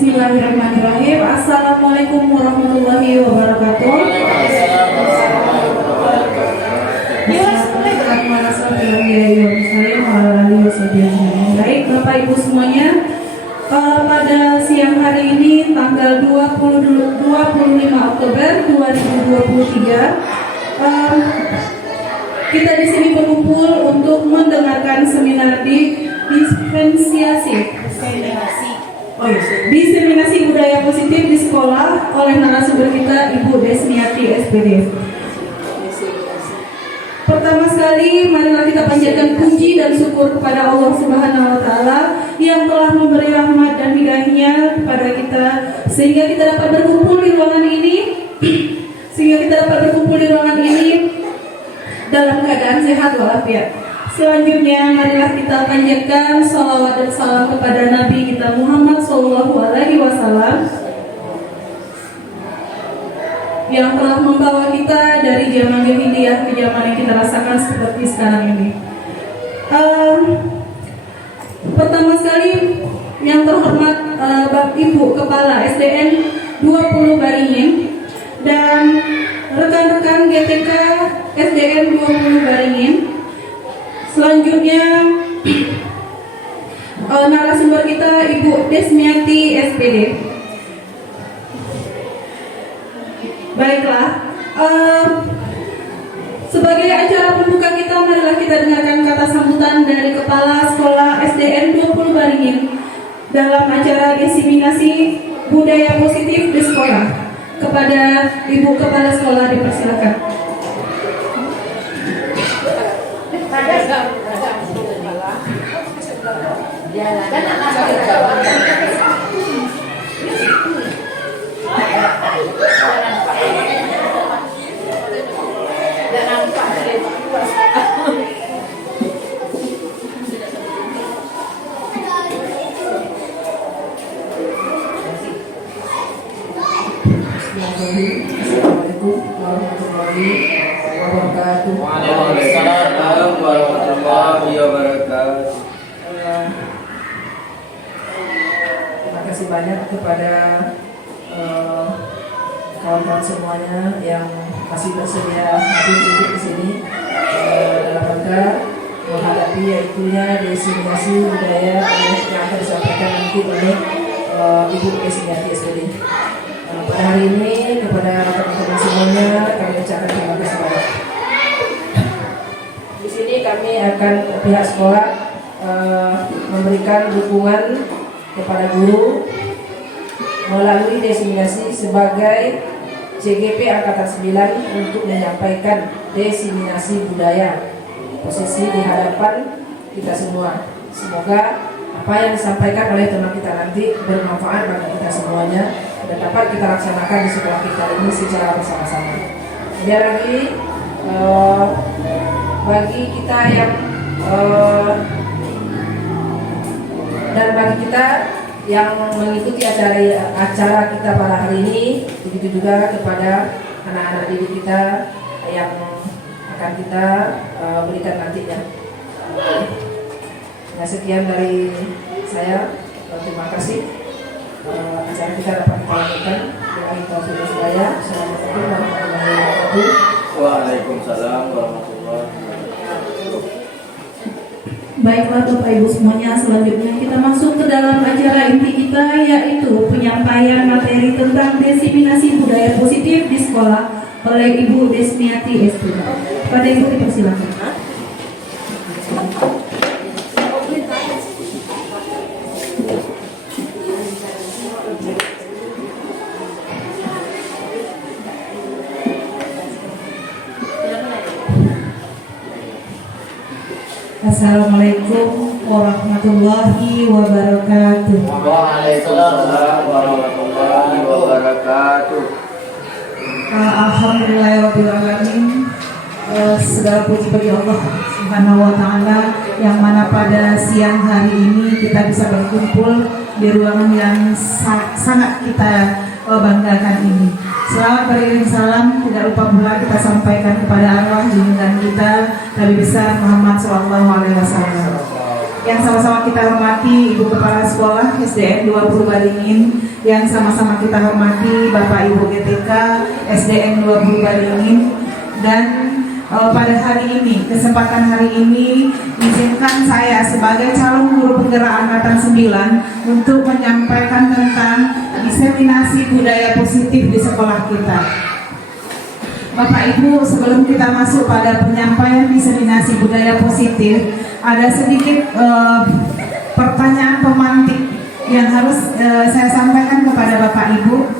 Bismillahirrahmanirrahim. Assalamualaikum warahmatullahi wabarakatuh. Baik Bapak Ibu semuanya, pada siang hari ini tanggal 25 Oktober 2023 kita di sini berkumpul untuk mendengarkan seminar diseminasi budaya positif di sekolah oleh narasumber kita Ibu Desmiati SPD. Pertama sekali, marilah kita panjatkan puji dan syukur kepada Allah Subhanahu wa Ta'ala yang telah memberi rahmat dan hidayahnya kepada kita sehingga kita dapat berkumpul di ruangan ini dalam keadaan sehat walafiat. Selanjutnya, marilah kita panjatkan salawat dan salam kepada Nabi kita Muhammad SAW yang telah membawa kita dari zaman jahiliyah ke zaman yang kita rasakan seperti sekarang ini. Pertama sekali, yang terhormat Bapak Ibu Kepala SDN 20 Baringin dan rekan-rekan GTK SDN 20 Baringin. Selanjutnya narasumber kita Ibu Desmiati SPD. Baiklah, sebagai acara pembuka kita, marilah kita dengarkan kata sambutan dari Kepala Sekolah SDN 20 Baringin dalam acara diseminasi budaya positif di sekolah. Kepada Ibu Kepala Sekolah dipersilakan. Assalamualaikum warahmatullahi wabarakatuh. Waalaikumsalam warahmatullahi wabarakatuh. Terima kasih banyak kepada kawan-kawan semuanya yang masih bersedia hadir di sini dalam rangka menghadapi yaitunya diseminasi budaya yang akan disampaikan nanti oleh Ibu Desmiati SPD. Pada hari ini kepada rekan-rekan semuanya kami ucapkan terima kasih banyak. Di sini kami akan pihak sekolah memberikan dukungan kepada guru melalui diseminasi sebagai CGP Angkatan 9 untuk menyampaikan diseminasi budaya posisi di hadapan kita semua. Semoga apa yang disampaikan oleh teman kita nanti bermanfaat bagi kita semuanya dan dapat kita laksanakan di sekolah kita ini secara bersama-sama. Kemudian lagi bagi kita yang dan bagi kita yang mengikuti acara kita pada hari ini, begitu juga kepada anak-anak didik kita yang akan kita berikan nantinya. Nah, sekian dari saya. Terima kasih. Acara kita dapat kita lakukan dengan taufiq hidayah. Assalamualaikum warahmatullahi wabarakatuh. Waalaikumsalam warahmatullahi wabarakatuh. Baiklah Bapak Ibu semuanya, selanjutnya kita masuk ke dalam acara inti kita, yaitu penyampaian materi tentang diseminasi budaya positif di sekolah oleh Ibu Desmiati SPD. Pada Ibu dipersilakan. Assalamualaikum warahmatullahi wabarakatuh. Waalaikumsalam warahmatullahi wabarakatuh. Alhamdulillahirrahmanirrahim. Segala puji bagi Allah Subhanahu wa Ta'ala yang mana pada siang hari ini kita bisa berkumpul di ruangan yang sangat kita banggakan ini. Selamat beriring salam, tidak lupa pula kita sampaikan kepada arwah junjungan kita Nabi besar Muhammad SAW. yang sama-sama kita hormati Ibu Kepala Sekolah SDN 20 Balingin, yang sama-sama kita hormati Bapak Ibu GTK SDN 20 Balingin, dan pada hari ini, kesempatan hari ini, izinkan saya sebagai calon guru penggerak angkatan 9 untuk menyampaikan tentang diseminasi budaya positif di sekolah kita. Bapak Ibu, sebelum kita masuk pada penyampaian diseminasi budaya positif, ada sedikit pertanyaan pemantik yang harus saya sampaikan kepada Bapak Ibu,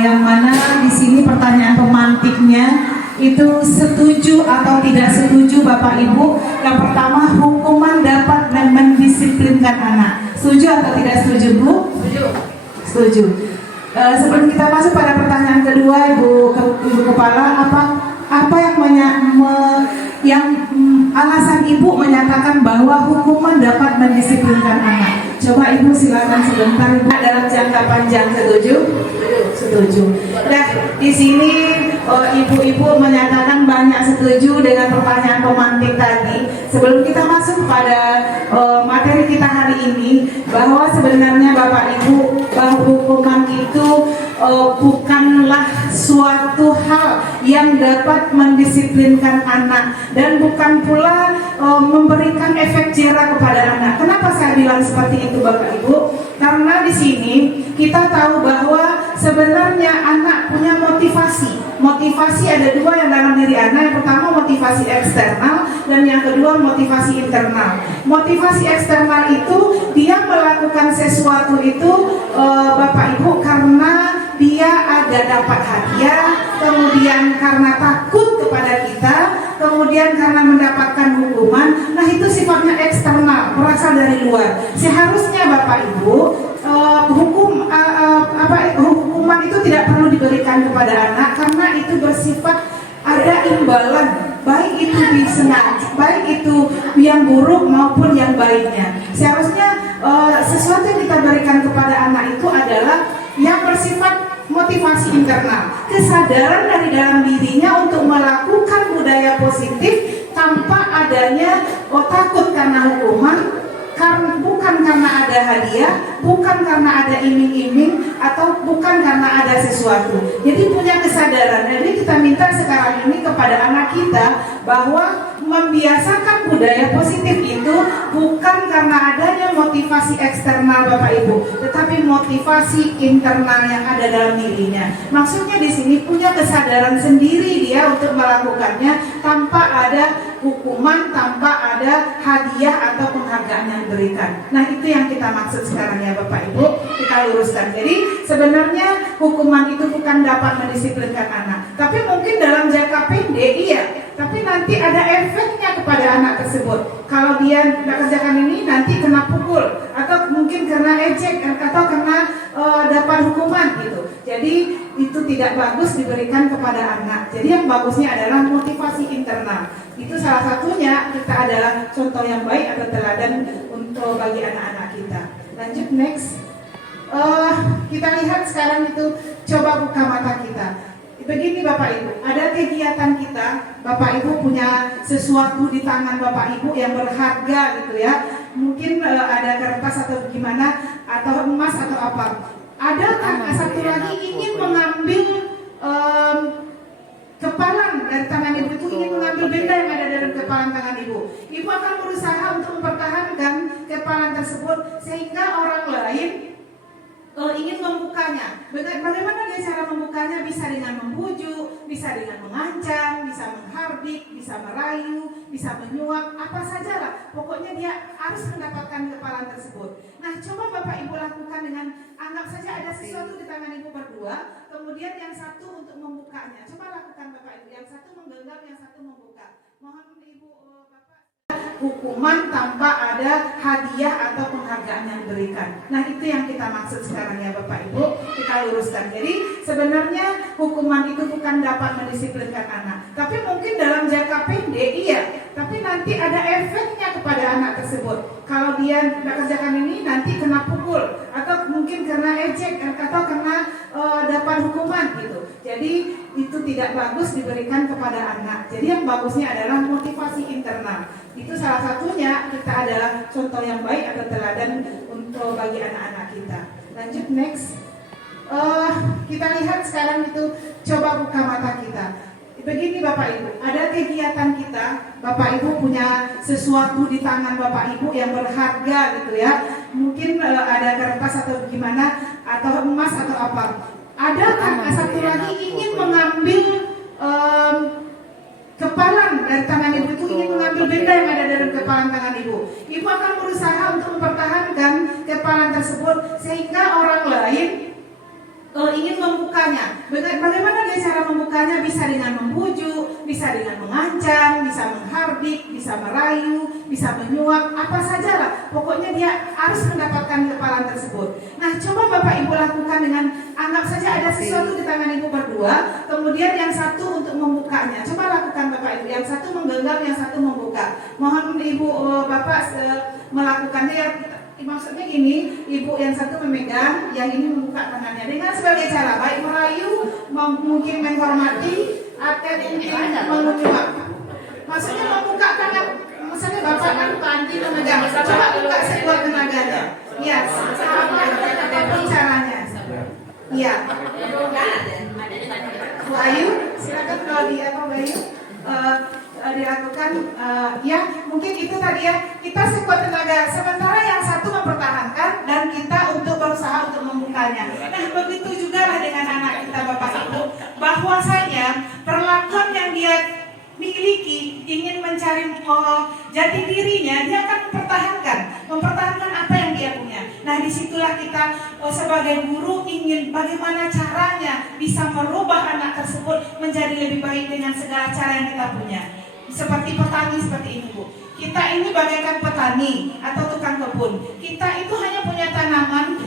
yang mana di sini pertanyaan pemantiknya itu setuju atau tidak setuju Bapak Ibu. Yang pertama, hukuman dapat mendisiplinkan anak. Setuju atau tidak setuju, Bu? Setuju. Setuju. Sebelum kita masuk pada pertanyaan kedua, Ibu Kepala, apa yang alasan Ibu menyatakan bahwa hukuman dapat mendisiplinkan anak? Coba Ibu silakan sebentar, Ibu. Dalam jangka panjang setuju? Setuju. Nah, di sini ibu-ibu menyatakan banyak setuju dengan pertanyaan pemantik tadi. Sebelum kita masuk pada materi kita hari ini, bahwa sebenarnya Bapak Ibu, bahwa hukuman itu bukanlah suatu hal yang dapat mendisiplinkan anak, dan bukan pula memberikan efek jera kepada anak. Kenapa saya bilang seperti itu Bapak Ibu? Karena di sini kita tahu bahwa sebenarnya anak punya motivasi. Motivasi ada dua yang dalam diri anak. Yang pertama motivasi eksternal, dan yang kedua motivasi internal. Motivasi eksternal itu dia melakukan sesuatu itu Bapak Ibu karena dia ada dapat hadiah, kemudian karena takut kepada kita, kemudian karena mendapatkan hukuman. Nah, itu sifatnya eksternal, berasal dari luar. Seharusnya Bapak Ibu, hukuman itu tidak perlu diberikan kepada anak, karena itu bersifat ada imbalan, baik itu disengaja, baik itu yang buruk maupun yang baiknya. Seharusnya sesuatu yang kita berikan kepada anak itu adalah yang bersifat motivasi internal, kesadaran dari dalam dirinya untuk melakukan budaya positif tanpa adanya takut karena hukuman, bukan karena ada hadiah, bukan karena ada iming-iming, atau bukan karena ada sesuatu. Jadi punya kesadaran. Jadi kita minta sekarang ini kepada anak kita bahwa membiasakan budaya positif itu bukan karena adanya motivasi eksternal Bapak Ibu, tetapi motivasi internal yang ada dalam dirinya. Maksudnya di sini punya kesadaran sendiri dia untuk melakukannya tanpa ada hukuman, tanpa ada hadiah atau penghargaan yang diberikan. Nah, itu yang kita maksud sekarang ya Bapak Ibu, kita luruskan. Jadi sebenarnya hukuman itu bukan dapat mendisiplinkan anak, tapi mungkin dalam jangka pendek iya, tapi nanti ada efeknya kepada anak tersebut. Kalau dia tidak kerjakan ini, nanti kena pukul, atau mungkin kena ejek, atau kena dapat hukuman gitu. Jadi itu tidak bagus diberikan kepada anak. Jadi yang bagusnya adalah motivasi internal. Itu salah satunya kita adalah contoh yang baik atau teladan untuk bagi anak-anak kita. Lanjut next. Kita lihat sekarang itu, coba buka mata kita. Begini Bapak Ibu, ada kegiatan kita, Bapak Ibu punya sesuatu di tangan Bapak Ibu yang berharga gitu ya. Mungkin ada kertas atau gimana, atau emas atau apa. Ada satu lagi ingin mengambil kepalan dari tangan Ibu, itu ingin mengambil benda yang ada dalam kepalan tangan Ibu. Ibu akan berusaha untuk mempertahankan kepalan tersebut sehingga orang lain ingin membukanya. Bagaimana dia cara membukanya? Bisa dengan membujuk, bisa dengan mengancam, bisa menghardik, bisa merayu, bisa menyuap, apa sajalah. Pokoknya dia harus mendapatkan kepalan tersebut. Nah, coba Bapak Ibu lakukan dengan, anggap saja ada sesuatu di tangan Ibu berdua, kemudian yang satu untuk membukanya. Coba lakukan Bapak Ibu, yang satu menggenggam, yang satu membuka. Mohon Ibu Bapak. Hukuman tanpa ada hadiah atau penghargaan yang diberikan. Nah, itu yang kita maksud sekarang ya Bapak Ibu, kita luruskan. Jadi sebenarnya hukuman itu bukan dapat mendisiplinkan anak, tapi mungkin dalam jangka pendek iya, tapi nanti ada efeknya kepada anak tersebut. Kalau dia tidak kerjakan ini, nanti kena pukul, atau atau mungkin karena ejek atau karena dapat hukuman gitu. Jadi itu tidak bagus diberikan kepada anak. Jadi yang bagusnya adalah motivasi internal. Itu salah satunya kita adalah contoh yang baik atau teladan untuk bagi anak-anak kita. Lanjut next. Kita lihat sekarang itu, coba buka mata kita. Begini Bapak Ibu, ada kegiatan kita, Bapak Ibu punya sesuatu di tangan Bapak Ibu yang berharga gitu ya. Mungkin ada kertas atau gimana, atau emas atau apa. Ada satu lagi ingin mengambil kepalan dari tangan Ibu itu, ingin mengambil benda yang ada dalam kepalan tangan Ibu. Ibu akan berusaha untuk mempertahankan kepalan tersebut sehingga orang lain ingin membukanya. Bagaimana dia cara membukanya? Bisa dengan membujuk, bisa dengan mengancam, bisa menghardik, bisa merayu, bisa menyuap, apa sajalah. Pokoknya dia harus mendapatkan kepalan tersebut. Nah, coba Bapak Ibu lakukan dengan, anggap saja ada sesuatu di tangan Ibu berdua, kemudian yang satu untuk membukanya. Coba lakukan Bapak Ibu, yang satu menggenggam, yang satu membuka. Mohon Ibu Bapak melakukannya ya. Maksudnya gini, ibu yang satu memegang, yang ini membuka tangannya dengan sebagai cara baik merayu, mungkin menghormati, atau mungkin menyuap. Maksudnya membuka tangan, misalnya bapak kan panti memegang, coba buka sekuat tenaganya. Ya, apapun caranya. Iya. Bu Ayu, silakan kalau di apa Bu Ayu? Dilakukan ya mungkin itu tadi ya, kita sekuat tenaga, sementara yang satu mempertahankan dan kita untuk berusaha untuk membukanya. Nah begitu juga lah dengan anak kita Bapak Ibu, bahwasanya perlakuan yang dia miliki ingin mencari jati dirinya, dia akan mempertahankan apa yang dia punya. Nah disitulah kita sebagai guru ingin bagaimana caranya bisa merubah anak tersebut menjadi lebih baik dengan segala cara yang kita punya. Seperti petani seperti ini Bu. Kita ini bagaikan petani atau tukang kebun. Kita itu hanya punya tanaman,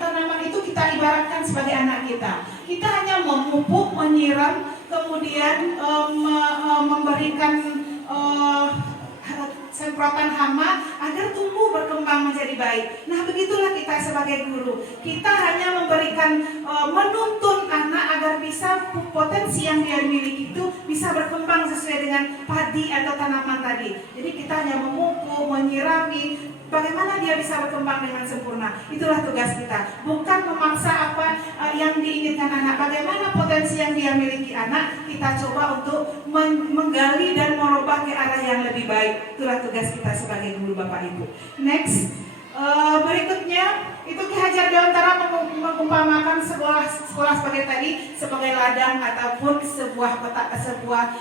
tanaman itu kita ibaratkan sebagai anak kita. Kita hanya memupuk, menyiram, kemudian memberikan semprotan hama agar tumbuh berkembang menjadi baik. Nah begitulah kita sebagai guru. Kita hanya memberikan menuntun anak agar bisa potensi yang dia miliki itu bisa berkembang sesuai dengan padi atau tanaman tadi. Jadi kita hanya memupuk, menyirami, bagaimana dia bisa berkembang dengan sempurna. Itulah tugas kita. Bukan memaksa apa yang diinginkan anak. Bagaimana potensi yang dia miliki anak, kita coba untuk menggali dan merubah ke arah yang lebih baik. Itulah tugas kita sebagai guru Bapak Ibu. Next, berikutnya itu Ki Hajar Dewantara mengumpamakan sekolah sebagai tadi, sebagai ladang ataupun sebuah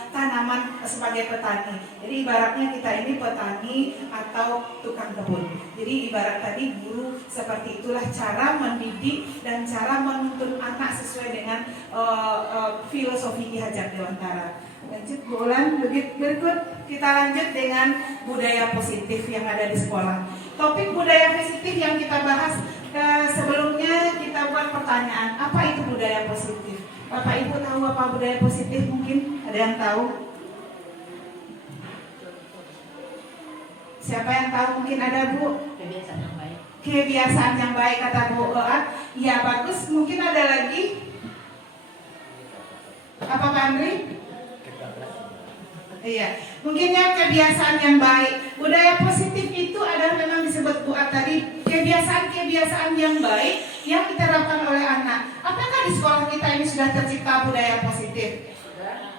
tanaman sebagai petani. Jadi ibaratnya kita ini petani atau tukang kebun. Jadi ibarat tadi guru seperti itulah cara mendidik dan cara menuntun anak sesuai dengan filosofi Ki Hajar Dewantara. Lanjut bulan berikut kita lanjut dengan budaya positif yang ada di sekolah. Topik budaya positif yang kita bahas sebelumnya kita buat pertanyaan, apa itu budaya positif? Bapak Ibu tahu apa budaya positif? Mungkin ada yang tahu? Siapa yang tahu? Mungkin ada Bu? Kebiasaan yang baik. Kebiasaan yang baik kata Bu. Ya bagus. Mungkin ada lagi? Apa Pak Andri? Iya, mungkin yang kebiasaan yang baik. Budaya positif itu adalah memang disebut Bu tadi, kebiasaan-kebiasaan yang baik yang diterapkan oleh anak. Apakah di sekolah kita ini sudah tercipta budaya positif?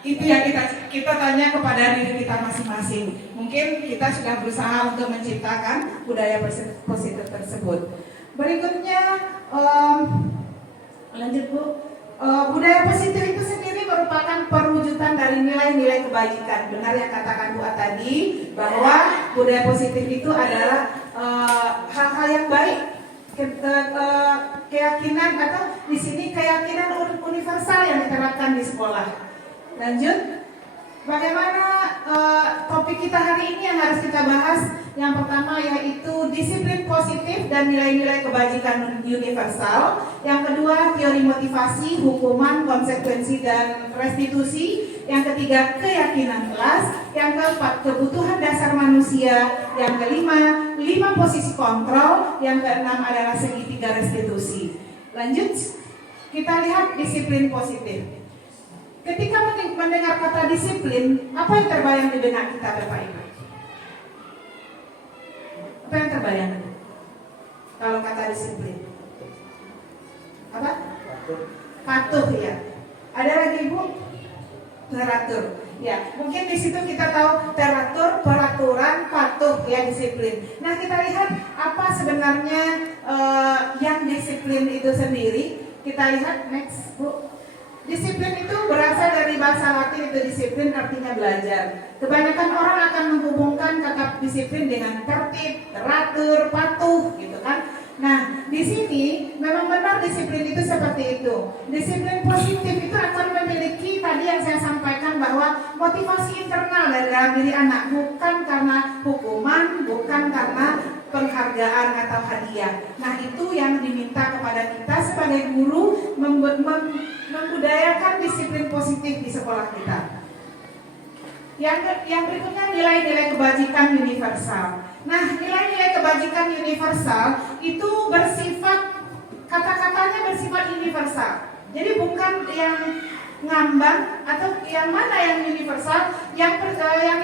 Itu yang kita tanya kepada diri kita masing-masing. Mungkin kita sudah berusaha untuk menciptakan budaya positif tersebut. Berikutnya, lanjut Bu. Budaya positif itu sendiri merupakan perwujudan dari nilai-nilai kebajikan. Benar yang katakan Bu tadi, bahwa budaya positif itu adalah hal-hal yang baik, keyakinan atau di sini keyakinan universal yang diterapkan di sekolah. Lanjut, bagaimana topik kita hari ini yang harus kita bahas? Yang pertama yaitu disiplin positif dan nilai-nilai kebajikan universal. Yang kedua teori motivasi, hukuman, konsekuensi dan restitusi. Yang ketiga keyakinan kelas. Yang keempat kebutuhan dasar manusia. Yang kelima 5 posisi kontrol. Yang keenam adalah segitiga restitusi. Lanjut, kita lihat disiplin positif. Ketika mendengar kata disiplin, apa yang terbayang di benak kita, Bapak Ibu? Apa yang terbayang kalau kata disiplin? Apa? Patuh ya. Ada lagi Ibu? Teratur. Ya, mungkin di situ kita tahu teratur, peraturan, patuh ya, disiplin. Nah, kita lihat apa sebenarnya yang disiplin itu sendiri. Kita lihat next, Bu. Disiplin itu berasal dari bahasa Latin, itu disiplin artinya belajar. Kebanyakan orang akan menghubungkan kata disiplin dengan tertib, teratur, patuh, gitu kan. Nah, di sini memang benar disiplin itu seperti itu. Disiplin positif itu akan memiliki tadi yang saya sampaikan bahwa motivasi internal dari dalam diri anak, bukan karena hukuman, bukan karena penghargaan atau hadiah. Nah, itu yang diminta kepada kita sebagai guru, membudayakan disiplin positif di sekolah kita. Yang berikutnya nilai-nilai kebajikan universal. Nah, nilai-nilai kebajikan universal itu bersifat, kata-katanya bersifat universal. Jadi bukan yang ngambang atau yang mana yang universal. Yang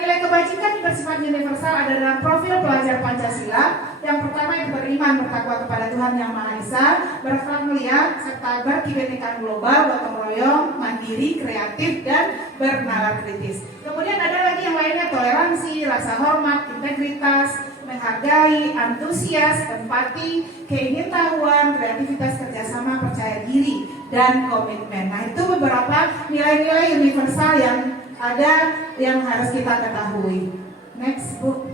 nilai kebajikan bersifat universal ada dalam profil pelajar Pancasila. Yang pertama itu beriman, bertakwa kepada Tuhan Yang Maha Esa, berakhlak mulia, serta berkebinekaan global, gotong royong, mandiri, kreatif, dan bernalar kritis. Kemudian ada lagi yang lainnya, toleransi, rasa hormat, integritas, menghargai, antusias, empati, keingintahuan, kreativitas, kerjasama, percaya diri, dan komitmen. Nah, itu beberapa nilai-nilai universal yang ada yang harus kita ketahui. Next, Bu.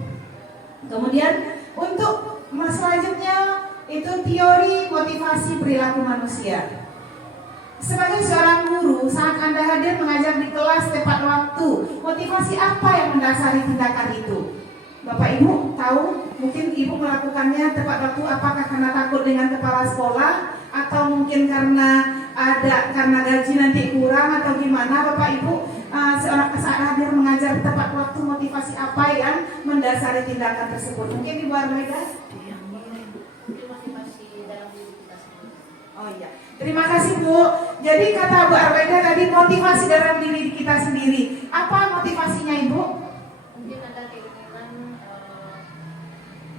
Kemudian untuk selanjutnya itu teori motivasi perilaku manusia. Sebagai seorang guru, saat Anda hadir mengajar di kelas tepat waktu, motivasi apa yang mendasari tindakan itu? Bapak Ibu tahu, mungkin Ibu melakukannya tepat waktu apakah karena takut dengan kepala sekolah, atau mungkin karena gaji nanti kurang, atau gimana Bapak Ibu? Saat hadir mengajar tepat waktu, motivasi apa yang mendasari tindakan tersebut? Mungkin Ibu Armeda? Oh iya, terima kasih Bu. Jadi kata Bu Armeda tadi motivasi dalam diri kita sendiri. Apa motivasinya Ibu? Mungkin ada keinginan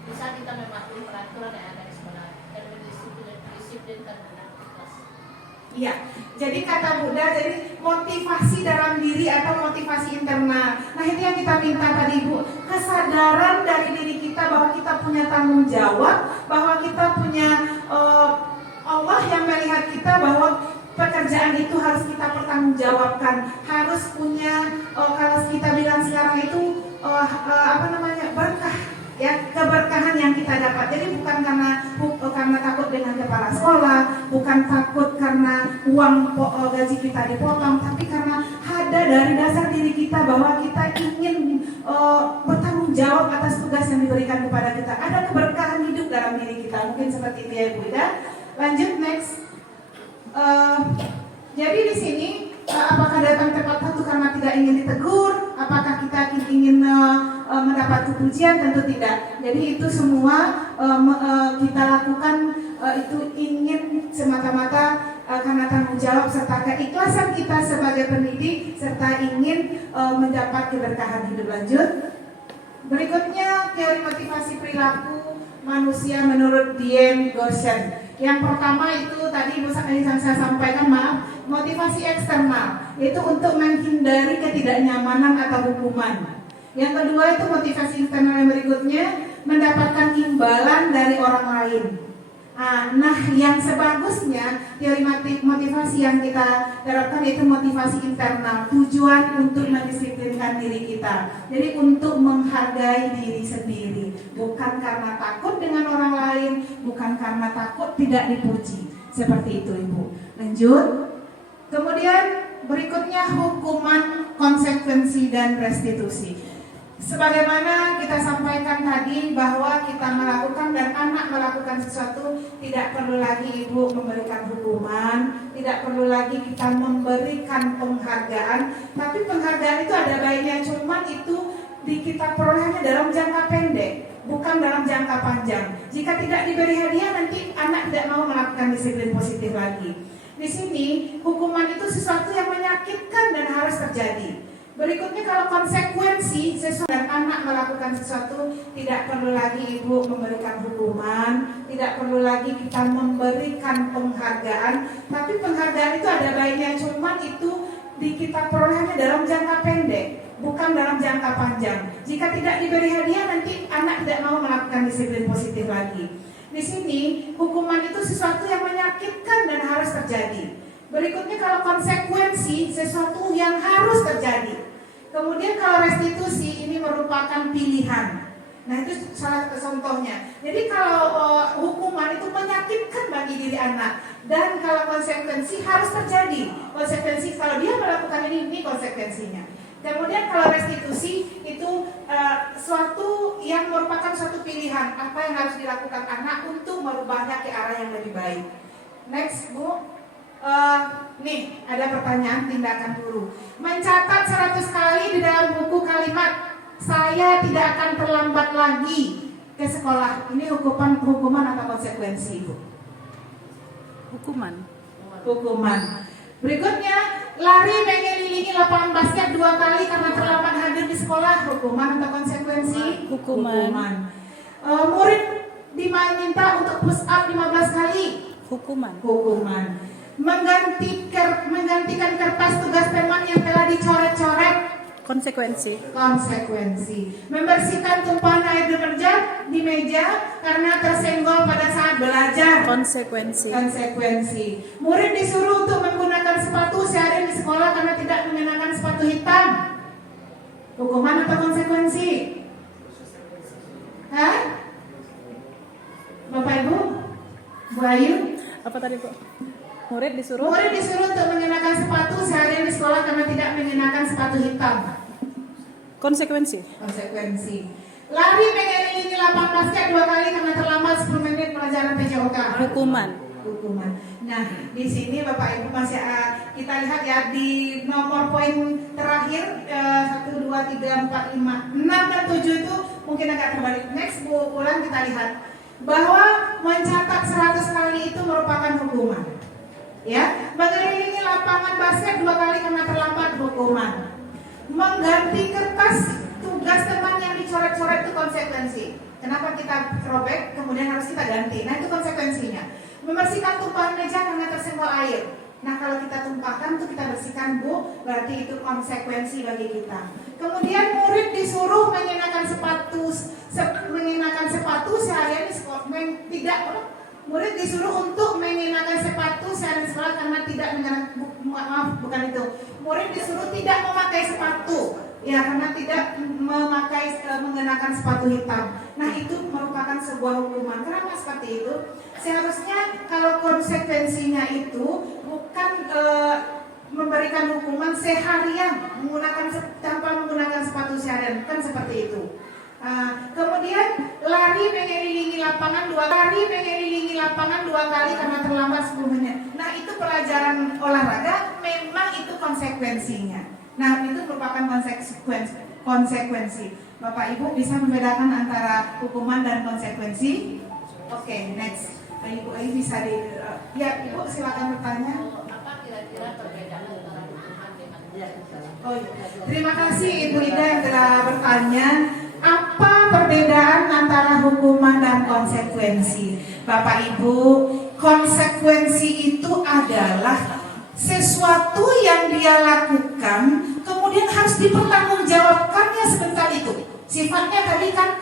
bisa kita mematuhi peraturan yang ada di sekolah dan mendisiplinkan anak kelas. Iya, jadi kata Bunda, jadi motivasi dalam diri atau motivasi internal. Nah, itu yang kita minta tadi Bu, kesadaran dari diri kita bahwa kita punya tanggung jawab, bahwa kita punya Allah yang melihat kita bahwa pekerjaan itu harus kita pertanggungjawabkan, harus punya kalau kita bilang sekarang itu berkah ya, keberkahan yang kita dapat. Jadi bukan karena takut dengan kepala sekolah, bukan takut karena uang gaji kita dipotong, tapi karena ada dari dasar diri kita bahwa kita ingin bertanggung jawab atas tugas yang diberikan kepada kita. Ada keberkahan hidup dalam diri kita. Mungkin seperti itu ya Bu Ida. Lanjut next. Jadi di sini apakah datang tepat waktu karena tidak ingin ditegur? Apakah kita ingin mendapat kepujian? Tentu tidak. Jadi itu semua kita lakukan itu ingin semata-mata karena tanggung jawab serta keikhlasan kita sebagai pendidik serta ingin mendapat keberkahan hidup. Lanjut. Berikutnya teori motivasi perilaku manusia menurut Diem Goshen. Yang pertama itu tadi yang saya sampaikan, motivasi eksternal, yaitu untuk menghindari ketidaknyamanan atau hukuman. Yang kedua itu motivasi internal yang berikutnya, mendapatkan imbalan dari orang lain. Nah, yang sebagusnya teori motivasi yang kita terapkan itu motivasi internal, tujuan untuk mendisiplinkan diri kita. Jadi untuk menghargai diri sendiri, bukan karena takut dengan orang lain, bukan karena takut tidak dipuji. Seperti itu Ibu. Lanjut. Kemudian berikutnya hukuman, konsekuensi dan restitusi. Sebagaimana kita sampaikan tadi bahwa kita melakukan dan anak melakukan sesuatu, tidak perlu lagi ibu memberikan hukuman, tidak perlu lagi kita memberikan penghargaan. Tapi penghargaan itu ada baiknya, cuman itu kita perolehnya dalam jangka pendek, bukan dalam jangka panjang. Jika tidak diberi hadiah, nanti anak tidak mau melakukan disiplin positif lagi. Di sini hukuman itu sesuatu yang menyakitkan dan harus terjadi. Berikutnya, kalau konsekuensi sesuatu dan anak melakukan sesuatu, tidak perlu lagi ibu memberikan hukuman, tidak perlu lagi kita memberikan penghargaan. Tapi penghargaan itu ada baiknya, cuman itu kita perolehnya dalam jangka pendek, bukan dalam jangka panjang. Jika tidak diberi hadiah, nanti anak tidak mau melakukan disiplin positif lagi. Di sini hukuman itu sesuatu yang menyakitkan dan harus terjadi. Berikutnya, kalau konsekuensi sesuatu yang harus terjadi. Kemudian kalau restitusi ini merupakan pilihan. Nah, itu salah satu contohnya. Jadi kalau hukuman itu menyakitkan bagi diri anak, dan kalau konsekuensi harus terjadi. Konsekuensi kalau dia melakukan ini konsekuensinya. Kemudian kalau restitusi itu suatu yang merupakan suatu pilihan, apa yang harus dilakukan anak untuk merubahnya ke arah yang lebih baik. Next, Bu. Nih ada pertanyaan tindakan guru. Mencatat 100 kali di dalam buku kalimat "saya tidak akan terlambat lagi ke sekolah". Ini hukuman atau konsekuensi, Bu? Hukuman. Berikutnya, lari mengelilingi lapangan basket 2 kali karena terlambat hadir di sekolah. Hukuman atau konsekuensi? Hukuman. Murid diminta untuk push up 15 kali. Hukuman. Menggantikan kertas tugas teman yang telah dicoret-coret. Konsekuensi. Membersihkan tumpahan air di meja karena tersenggol pada saat belajar. Konsekuensi. Murid disuruh untuk menggunakan sepatu sehari di sekolah karena tidak mengenakan sepatu hitam. Hukuman atau konsekuensi? Hah? Bapak Ibu? Bu Ayu? Apa tadi, Bu? Murid disuruh untuk mengenakan sepatu sehari di sekolah karena tidak mengenakan sepatu hitam. Konsekuensi. Lari mengelilingi lapangan basket 2 kali karena terlambat 10 menit pelajaran PJOK. Hukuman. Nah, di sini Bapak Ibu masih kita lihat ya di nomor poin terakhir 1, 2, 3, 4, 5, 6 dan 7 itu mungkin agak terbalik. Next, Bu, ulang kita lihat bahwa mencatat 100 kali itu merupakan hukuman. Ya, mengelilingi lapangan basket 2 kali karena terlambat, hukuman. Mengganti kertas tugas teman yang dicoret-coret itu konsekuensi. Kenapa kita robek kemudian harus kita ganti? Nah, itu konsekuensinya. Membersihkan tumpahan meja karena tersenggol air. Nah, kalau kita tumpahkan itu kita bersihkan, Bu, berarti itu konsekuensi bagi kita. Kemudian murid disuruh mengenakan sepatu seharian di sekolah. Murid disuruh untuk mengenakan sepatu sehari sekolah karena tidak Murid disuruh tidak memakai sepatu, ya, karena tidak mengenakan sepatu hitam. Nah, itu merupakan sebuah hukuman. Kenapa seperti itu? Seharusnya kalau konsekuensinya itu bukan memberikan hukuman seharian tanpa menggunakan sepatu seharian, kan seperti itu. Kemudian lari mengelilingi lapangan 2 kali karena terlambat 10 menit. Nah, itu pelajaran olahraga, memang itu konsekuensinya. Nah, itu merupakan konsekuensi. Bapak Ibu bisa membedakan antara hukuman dan konsekuensi? Oke, next. Ibu bisa ya, Ibu silakan bertanya. Apa kira-kira perbedaan antara hukuman dengan Terima kasih Ibu Ida yang telah bertanya. Apa perbedaan antara hukuman dan konsekuensi? Bapak Ibu, konsekuensi itu adalah sesuatu yang dia lakukan kemudian harus dipertanggungjawabkannya sebentar itu. Sifatnya tadi kan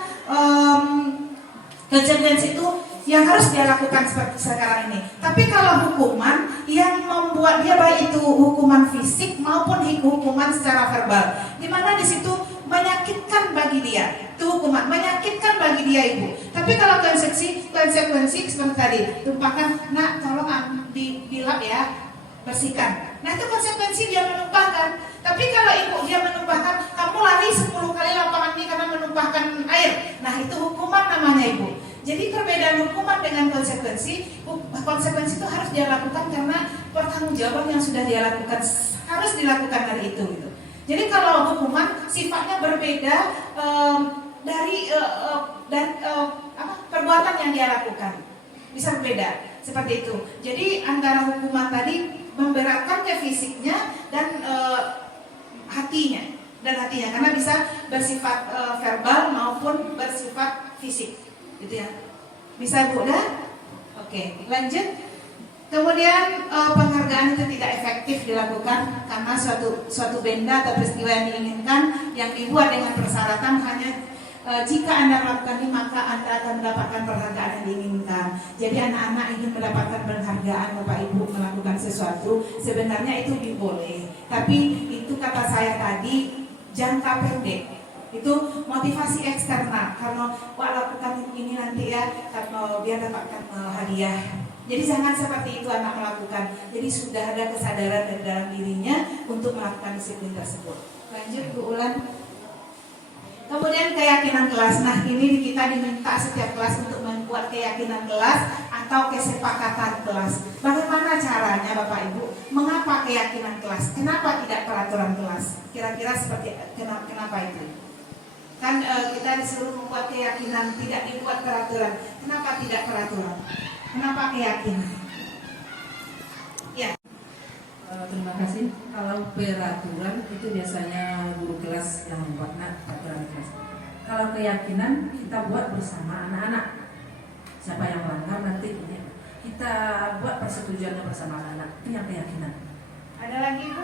konsekuensi itu yang harus dia lakukan seperti sekarang ini. Tapi kalau hukuman yang membuat dia, baik itu hukuman fisik maupun hukuman secara verbal, di mana di situ menyakitkan bagi dia, itu hukuman menyakitkan bagi dia, Ibu. Tapi kalau konsekuensi seperti tadi, tumpahkan, nak tolong dilap ya, bersihkan. Nah itu konsekuensi dia menumpahkan. Tapi kalau ibu dia menumpahkan, kamu lari 10 kali lapangan ini karena menumpahkan air. Nah itu hukuman namanya ibu. Jadi perbedaan hukuman dengan konsekuensi, konsekuensi itu harus dia lakukan karena pertanggungjawaban yang sudah dia lakukan harus dilakukan hari itu. Gitu. Jadi kalau hukuman sifatnya berbeda dari perbuatan yang dia lakukan, bisa berbeda seperti itu. Jadi antara hukuman tadi memberatkan ke fisiknya dan hatinya karena bisa bersifat verbal maupun bersifat fisik, gitu ya. Bisa Bu dah? Oke, lanjut. Kemudian penghargaan itu tidak efektif dilakukan karena suatu benda atau peristiwa yang diinginkan yang dibuat dengan persyaratan hanya jika Anda melakukan ini maka Anda akan mendapatkan penghargaan yang diinginkan. Jadi anak-anak ingin mendapatkan penghargaan Bapak Ibu melakukan sesuatu, sebenarnya itu boleh. Tapi itu kata saya tadi jangka pendek. Itu motivasi eksternal. Kalau lakukan ini nanti ya, biar dapatkan hadiah. Jadi jangan seperti itu anak melakukan. Jadi sudah ada kesadaran dari dalam dirinya untuk melakukan disiplin tersebut. Lanjut Bu Ulan. Kemudian keyakinan kelas. Nah ini kita diminta setiap kelas untuk membuat keyakinan kelas atau kesepakatan kelas. Bagaimana caranya Bapak Ibu? Mengapa keyakinan kelas? Kenapa tidak peraturan kelas? Kira-kira seperti kenapa itu? Kan kita disuruh membuat keyakinan, tidak dibuat peraturan. Kenapa tidak peraturan? Kenapa keyakinan? Ya. Terima kasih. Kalau peraturan itu biasanya guru kelas yang membuat peraturan kelas. Kalau keyakinan kita buat bersama anak-anak. Siapa yang melanggar nanti kita buat persetujuannya bersama anak-anak. Itu yang keyakinan. Ada lagi Bu?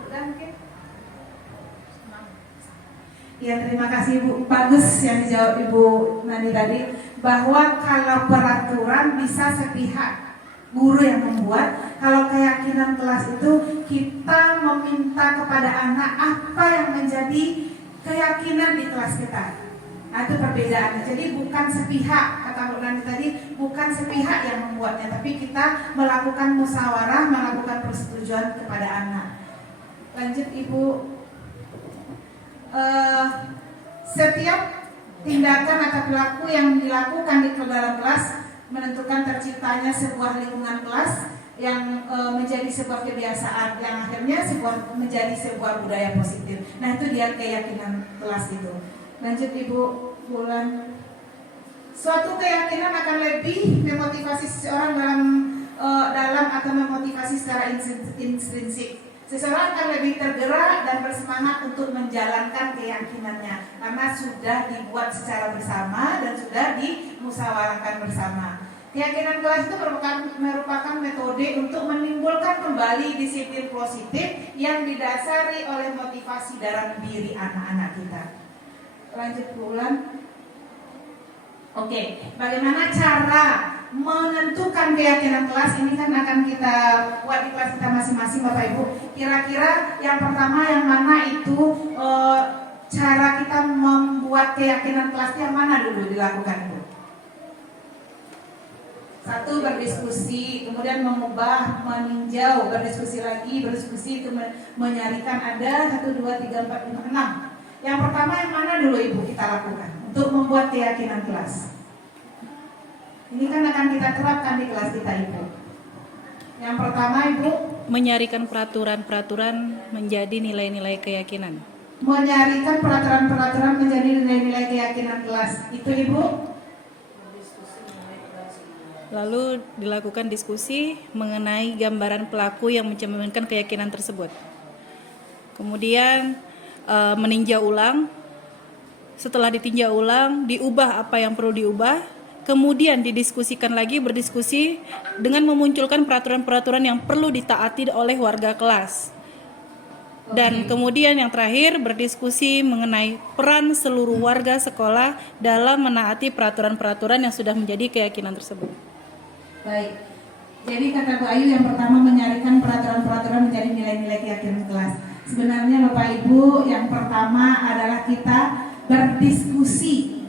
Bukan mungkin? Ya terima kasih Bu. Bagus yang dijawab Ibu Nani tadi, bahwa kalau peraturan bisa sepihak guru yang membuat. Kalau keyakinan kelas itu kita meminta kepada anak apa yang menjadi keyakinan di kelas kita. Nah itu perbedaannya. Jadi bukan sepihak, kata Bu Nani tadi, bukan sepihak yang membuatnya, tapi kita melakukan musyawarah, melakukan persetujuan kepada anak. Lanjut Ibu. Setiap tindakan atau perilaku yang dilakukan di dalam kelas menentukan terciptanya sebuah lingkungan kelas yang menjadi sebuah kebiasaan yang akhirnya menjadi sebuah budaya positif. Nah itu dia keyakinan kelas itu. Lanjut Ibu Bulan. Suatu keyakinan akan lebih memotivasi seseorang dalam atau memotivasi secara intrinsik. Seseorang akan lebih tergerak dan bersemangat untuk menjalankan keyakinannya karena sudah dibuat secara bersama dan sudah dimusyawarahkan bersama. Keyakinan kelas itu merupakan metode untuk menimbulkan kembali disiplin positif yang didasari oleh motivasi dalam diri anak-anak kita. Lanjut Bu Ulan. Oke, bagaimana cara menentukan keyakinan kelas? Ini kan akan kita buat di kelas kita masing-masing Bapak Ibu. Kira-kira yang pertama yang mana itu cara kita membuat keyakinan kelasnya yang mana dulu dilakukan Bu? Satu, berdiskusi, kemudian mengubah, meninjau, berdiskusi lagi, berdiskusi itu menyarikan ada 1, 2, 3, 4, 5, 6. Yang pertama yang mana dulu Ibu kita lakukan untuk membuat keyakinan kelas? Ini kan akan kita terapkan di kelas kita Ibu. Yang pertama Ibu, Menyarikan peraturan-peraturan menjadi nilai-nilai keyakinan. menyarikan peraturan-peraturan menjadi nilai-nilai keyakinan kelas. Itu Ibu. Lalu dilakukan diskusi mengenai gambaran pelaku yang mencerminkan keyakinan tersebut. Kemudian meninjau ulang. Setelah ditinjau ulang, diubah apa yang perlu diubah. Kemudian didiskusikan lagi, berdiskusi dengan memunculkan peraturan-peraturan yang perlu ditaati oleh warga kelas. Dan kemudian yang terakhir, berdiskusi mengenai peran seluruh warga sekolah dalam menaati peraturan-peraturan yang sudah menjadi keyakinan tersebut. Baik. Jadi kata Bu Ayu yang pertama menyarikan peraturan-peraturan menjadi nilai-nilai keyakinan kelas. Sebenarnya Bapak Ibu yang pertama adalah kita berdiskusi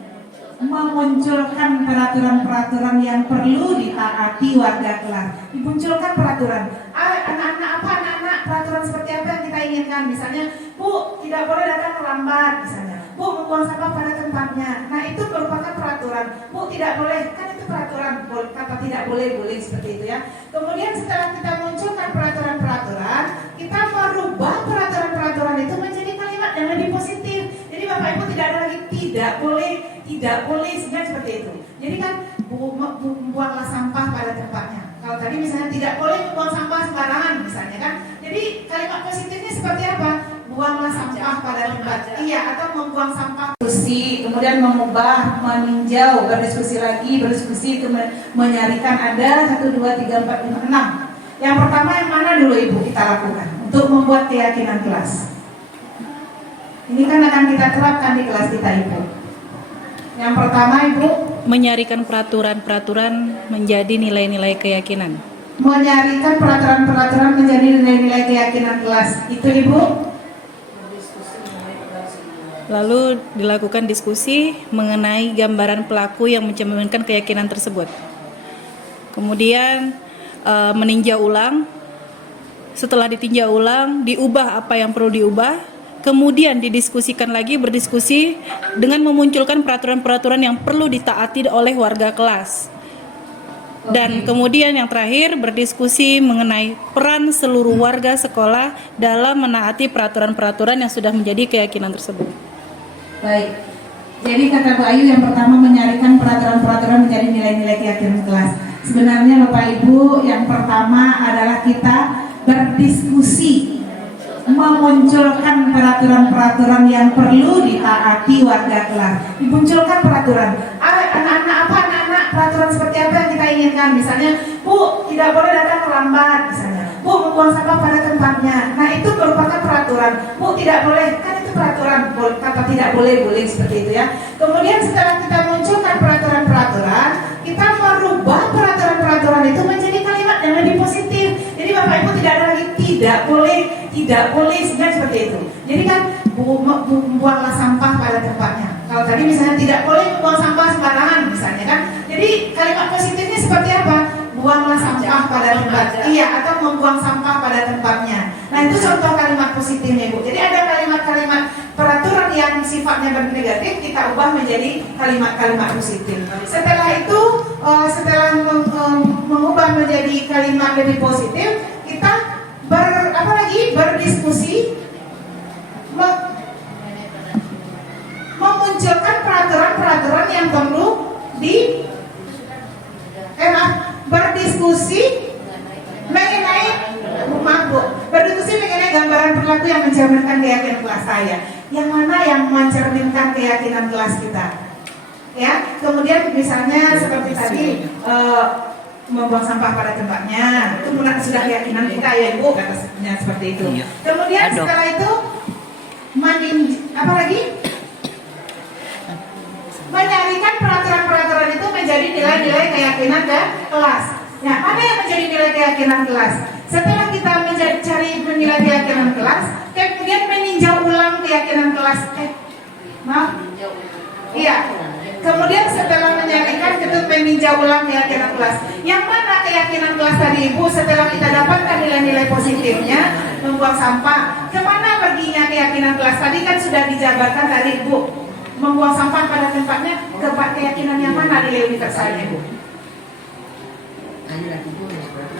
memunculkan peraturan-peraturan yang perlu ditaati warga kelas. Dimunculkan peraturan. Anak-anak peraturan seperti apa yang kita inginkan? Misalnya, Bu, tidak boleh datang terlambat misalnya. Bu, membuang sampah pada tempatnya. Nah, itu merupakan peraturan. Bu, tidak boleh, kan itu peraturan. Kata tidak boleh seperti itu ya. Kemudian setelah kita munculkan peraturan-peraturan, kita merubah peraturan-peraturan itu menjadi kalimat yang lebih positif. Jadi Bapak Ibu tidak ada lagi tidak boleh seperti itu. Jadi kan buanglah sampah pada tempatnya. Kalau tadi misalnya tidak boleh membuang sampah sembarangan misalnya kan. Jadi kalimat positifnya seperti apa? Buanglah sampah pada tempat. Iya, atau membuang sampah. Diskusi, kemudian mengubah, meninjau, berdiskusi lagi, menyarikan ada 1, 2, 3, 4, 5, 6. Yang pertama yang mana dulu Ibu kita lakukan untuk membuat keyakinan kelas? Ini kan akan kita terapkan di kelas kita Ibu. Yang pertama Ibu, Menyarikan peraturan-peraturan menjadi nilai-nilai keyakinan. menyarikan peraturan-peraturan menjadi nilai-nilai keyakinan kelas. Itu Ibu. Lalu dilakukan diskusi mengenai gambaran pelaku yang mencerminkan keyakinan tersebut. Kemudian meninjau ulang. Setelah ditinjau ulang, diubah apa yang perlu diubah. Kemudian didiskusikan lagi, berdiskusi dengan memunculkan peraturan-peraturan yang perlu ditaati oleh warga kelas. Dan kemudian yang terakhir, berdiskusi mengenai peran seluruh warga sekolah dalam menaati peraturan-peraturan yang sudah menjadi keyakinan tersebut. Baik. Jadi kata Bu Ayu yang pertama menyarikan peraturan-peraturan menjadi nilai-nilai keyakinan kelas. Sebenarnya Bapak Ibu yang pertama adalah kita berdiskusi memunculkan peraturan-peraturan yang perlu ditaati warga kelas. Dimunculkan peraturan. Anak-anak peraturan seperti apa yang kita inginkan? Misalnya, Bu, tidak boleh datang terlambat misalnya. Bu, membuang sampah pada tempatnya. Nah, itu merupakan peraturan. Bu, tidak boleh, kan itu peraturan. Kata tidak boleh seperti itu ya. Kemudian setelah kita munculkan peraturan-peraturan, kita merubah peraturan-peraturan itu menjadi kalimat yang lebih positif. Jadi Bapak Ibu tidak ada lagi tidak boleh seperti itu. Jadi kan buanglah sampah pada tempatnya. Kalau tadi misalnya tidak boleh membuang sampah sembarangan misalnya kan. Jadi kalimat positifnya seperti apa? Buanglah sampah pada tempat. Iya, atau membuang sampah pada tempatnya. Nah, itu contoh kalimat positifnya Ibu. Jadi ada kalimat-kalimat peraturan yang sifatnya bernegatif kita ubah menjadi kalimat-kalimat positif. Setelah itu setelah mengubah menjadi kalimat lebih positif, kita berdiskusi memunculkan peraturan-peraturan yang perlu berdiskusi mengenai gambaran perilaku yang mencerminkan keyakinan kelas saya. Yang mana yang mencerminkan keyakinan kelas kita? Ya, kemudian misalnya seperti tadi membuang sampah pada tempatnya, itu sudah keyakinan kita ya Ibu, katanya seperti itu. Kemudian setelah itu menyarikan peraturan-peraturan itu menjadi nilai-nilai keyakinan kelas. Nah, mana yang menjadi nilai keyakinan kelas? Setelah kita mencari nilai keyakinan kelas, kemudian meninjau ulang keyakinan kelas. Kemudian setelah menyarikan kita meninjau ulang keyakinan kelas. Yang mana keyakinan kelas tadi Ibu? Setelah kita dapatkan nilai-nilai positifnya, membuang sampah, kemana perginya keyakinan kelas? Tadi kan sudah dijabarkan tadi Ibu, membuang sampah pada tempatnya. Keyakinan yang mana nilai universalnya Ibu?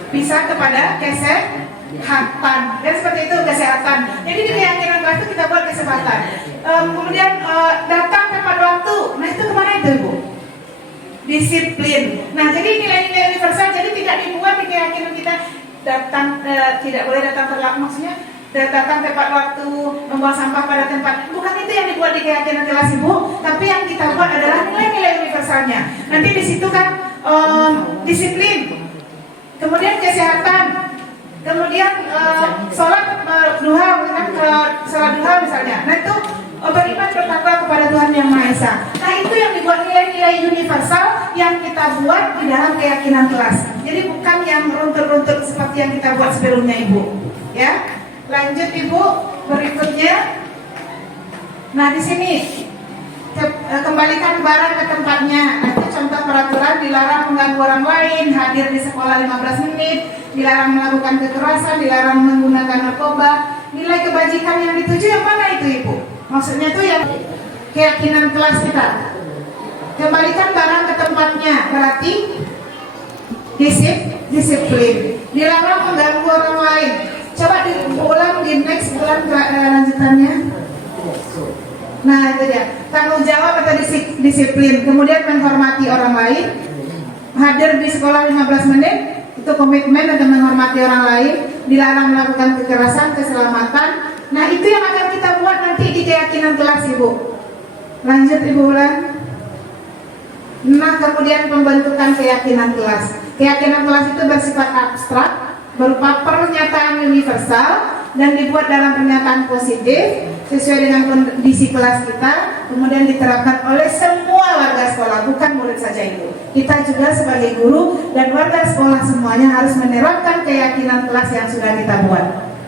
Bisa kepada kesehatan, dan seperti itu kesehatan. Jadi di keyakinan kelas itu kita buat kesehatan. Kemudian datang tepat waktu. Nah, itu kemana itu Ibu? Disiplin. Nah, jadi nilai-nilai universal jadi tidak dibuat di keyakinan kita datang tidak boleh datang terlambat, maksudnya datang tepat waktu, membuang sampah pada tempat. Bukan itu yang dibuat di keyakinan kelas Ibu, tapi yang kita buat adalah nilai-nilai universalnya. Nanti di situ kan disiplin, kemudian kesehatan, kemudian sholat duha, sholat duha misalnya. Nah, itu beriman bertakwa kepada Tuhan Yang Maha Esa. Nah, itu yang dibuat nilai-nilai universal yang kita buat di dalam keyakinan kelas. Jadi bukan yang runtut-runtut seperti yang kita buat sebelumnya Ibu. Ya, lanjut Ibu berikutnya. Nah, di sini Kembalikan barang ke tempatnya. Nanti contoh peraturan: dilarang mengganggu orang lain, hadir di sekolah 15 menit, dilarang melakukan kekerasan, dilarang menggunakan narkoba. Nilai kebajikan yang dituju yang mana itu Ibu? Maksudnya itu yang keyakinan kelas kita. Kembalikan barang ke tempatnya, berarti disiplin. Dilarang mengganggu orang lain. Coba diulang di next bulan lanjutannya. Nah itu dia, tanggung jawab atau disiplin. Kemudian menghormati orang lain, hadir di sekolah 15 menit, itu komitmen untuk menghormati orang lain. Dilarang melakukan kekerasan, keselamatan. Nah itu yang akan kita buat nanti di keyakinan kelas Ibu. Lanjut Ibu ulang. Nah kemudian pembentukan keyakinan kelas. Keyakinan kelas itu bersifat abstrak, berupa pernyataan universal dan dibuat dalam pernyataan positif sesuai dengan kondisi kelas kita, kemudian diterapkan oleh semua warga sekolah, bukan murid saja itu. Kita juga sebagai guru dan warga sekolah semuanya harus menerapkan keyakinan kelas yang sudah kita buat.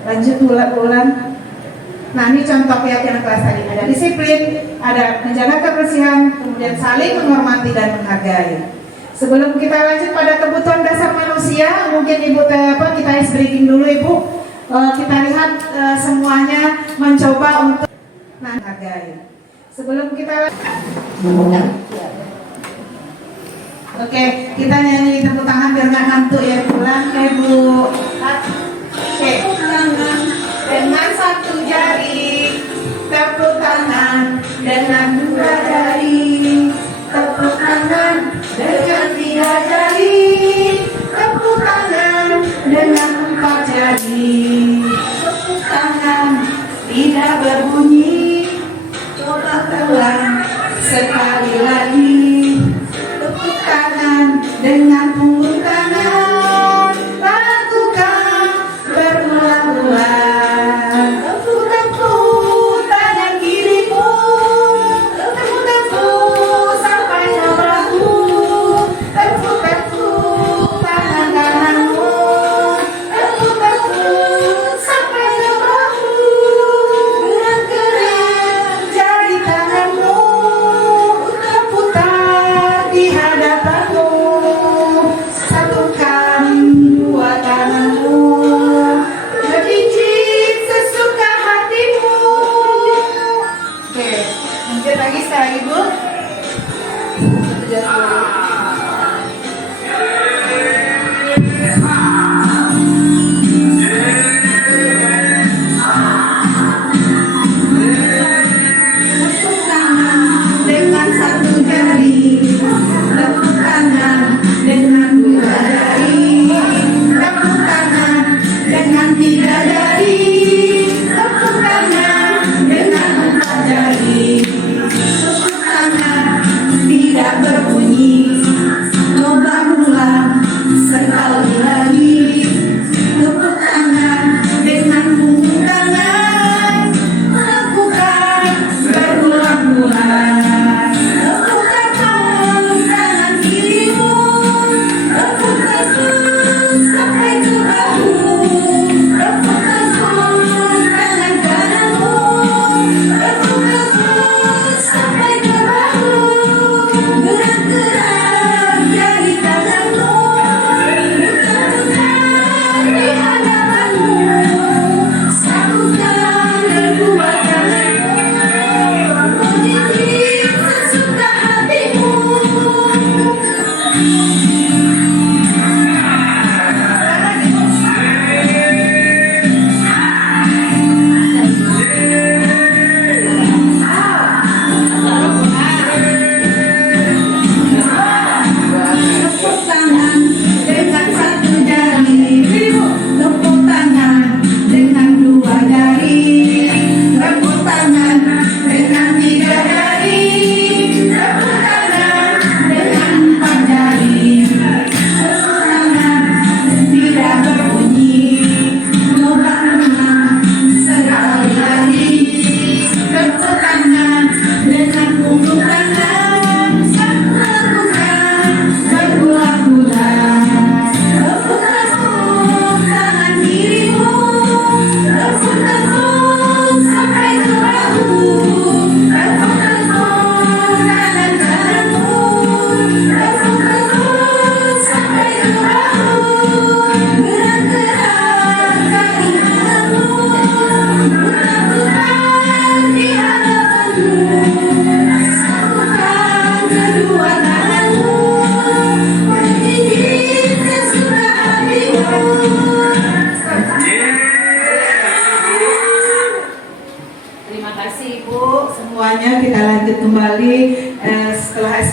Lanjut ulang. Nah ini contoh keyakinan kelas tadi, ada disiplin, ada menjaga kebersihan, kemudian saling menghormati dan menghargai. Sebelum kita lanjut pada kebutuhan dasar manusia, mungkin Ibu kita ice breaking dulu Ibu. Kita lihat semuanya mencoba untuk menghargai. Sebelum kita Oke, kita nyanyi tepuk tangan biar nggak ngantuk ya pulang Ibu. Oke, dengan satu jari, tepuk tangan dengan dua jari, tepuk tangan dengan tiga jari, tepuk tangan dengan empat jari, tepuk tangan tidak berbunyi. Coba ulang sekali lagi, tepuk tangan dengan punggung kanan, lakukan berulang-ulang. Tepuk tangan kirimu, tepuk sampai ke bahu, tepuk tangan kananmu, tepuk sampai ke bahu. Gerak-gerak jari tanganmu, putar di hadapanmu, satukan dua tanganmu, berpijit sesuka hatimu. Oke, lanjut lagi sekarang Ibu. Tepuk tangan dengan satu jari, tepuk tangan dengan dua jari, tepuk tangan dengan tiga jari, tepuk tangan dengan empat jari, tepuk tangan tidak berbunyi. Coba ulang sekali lagi.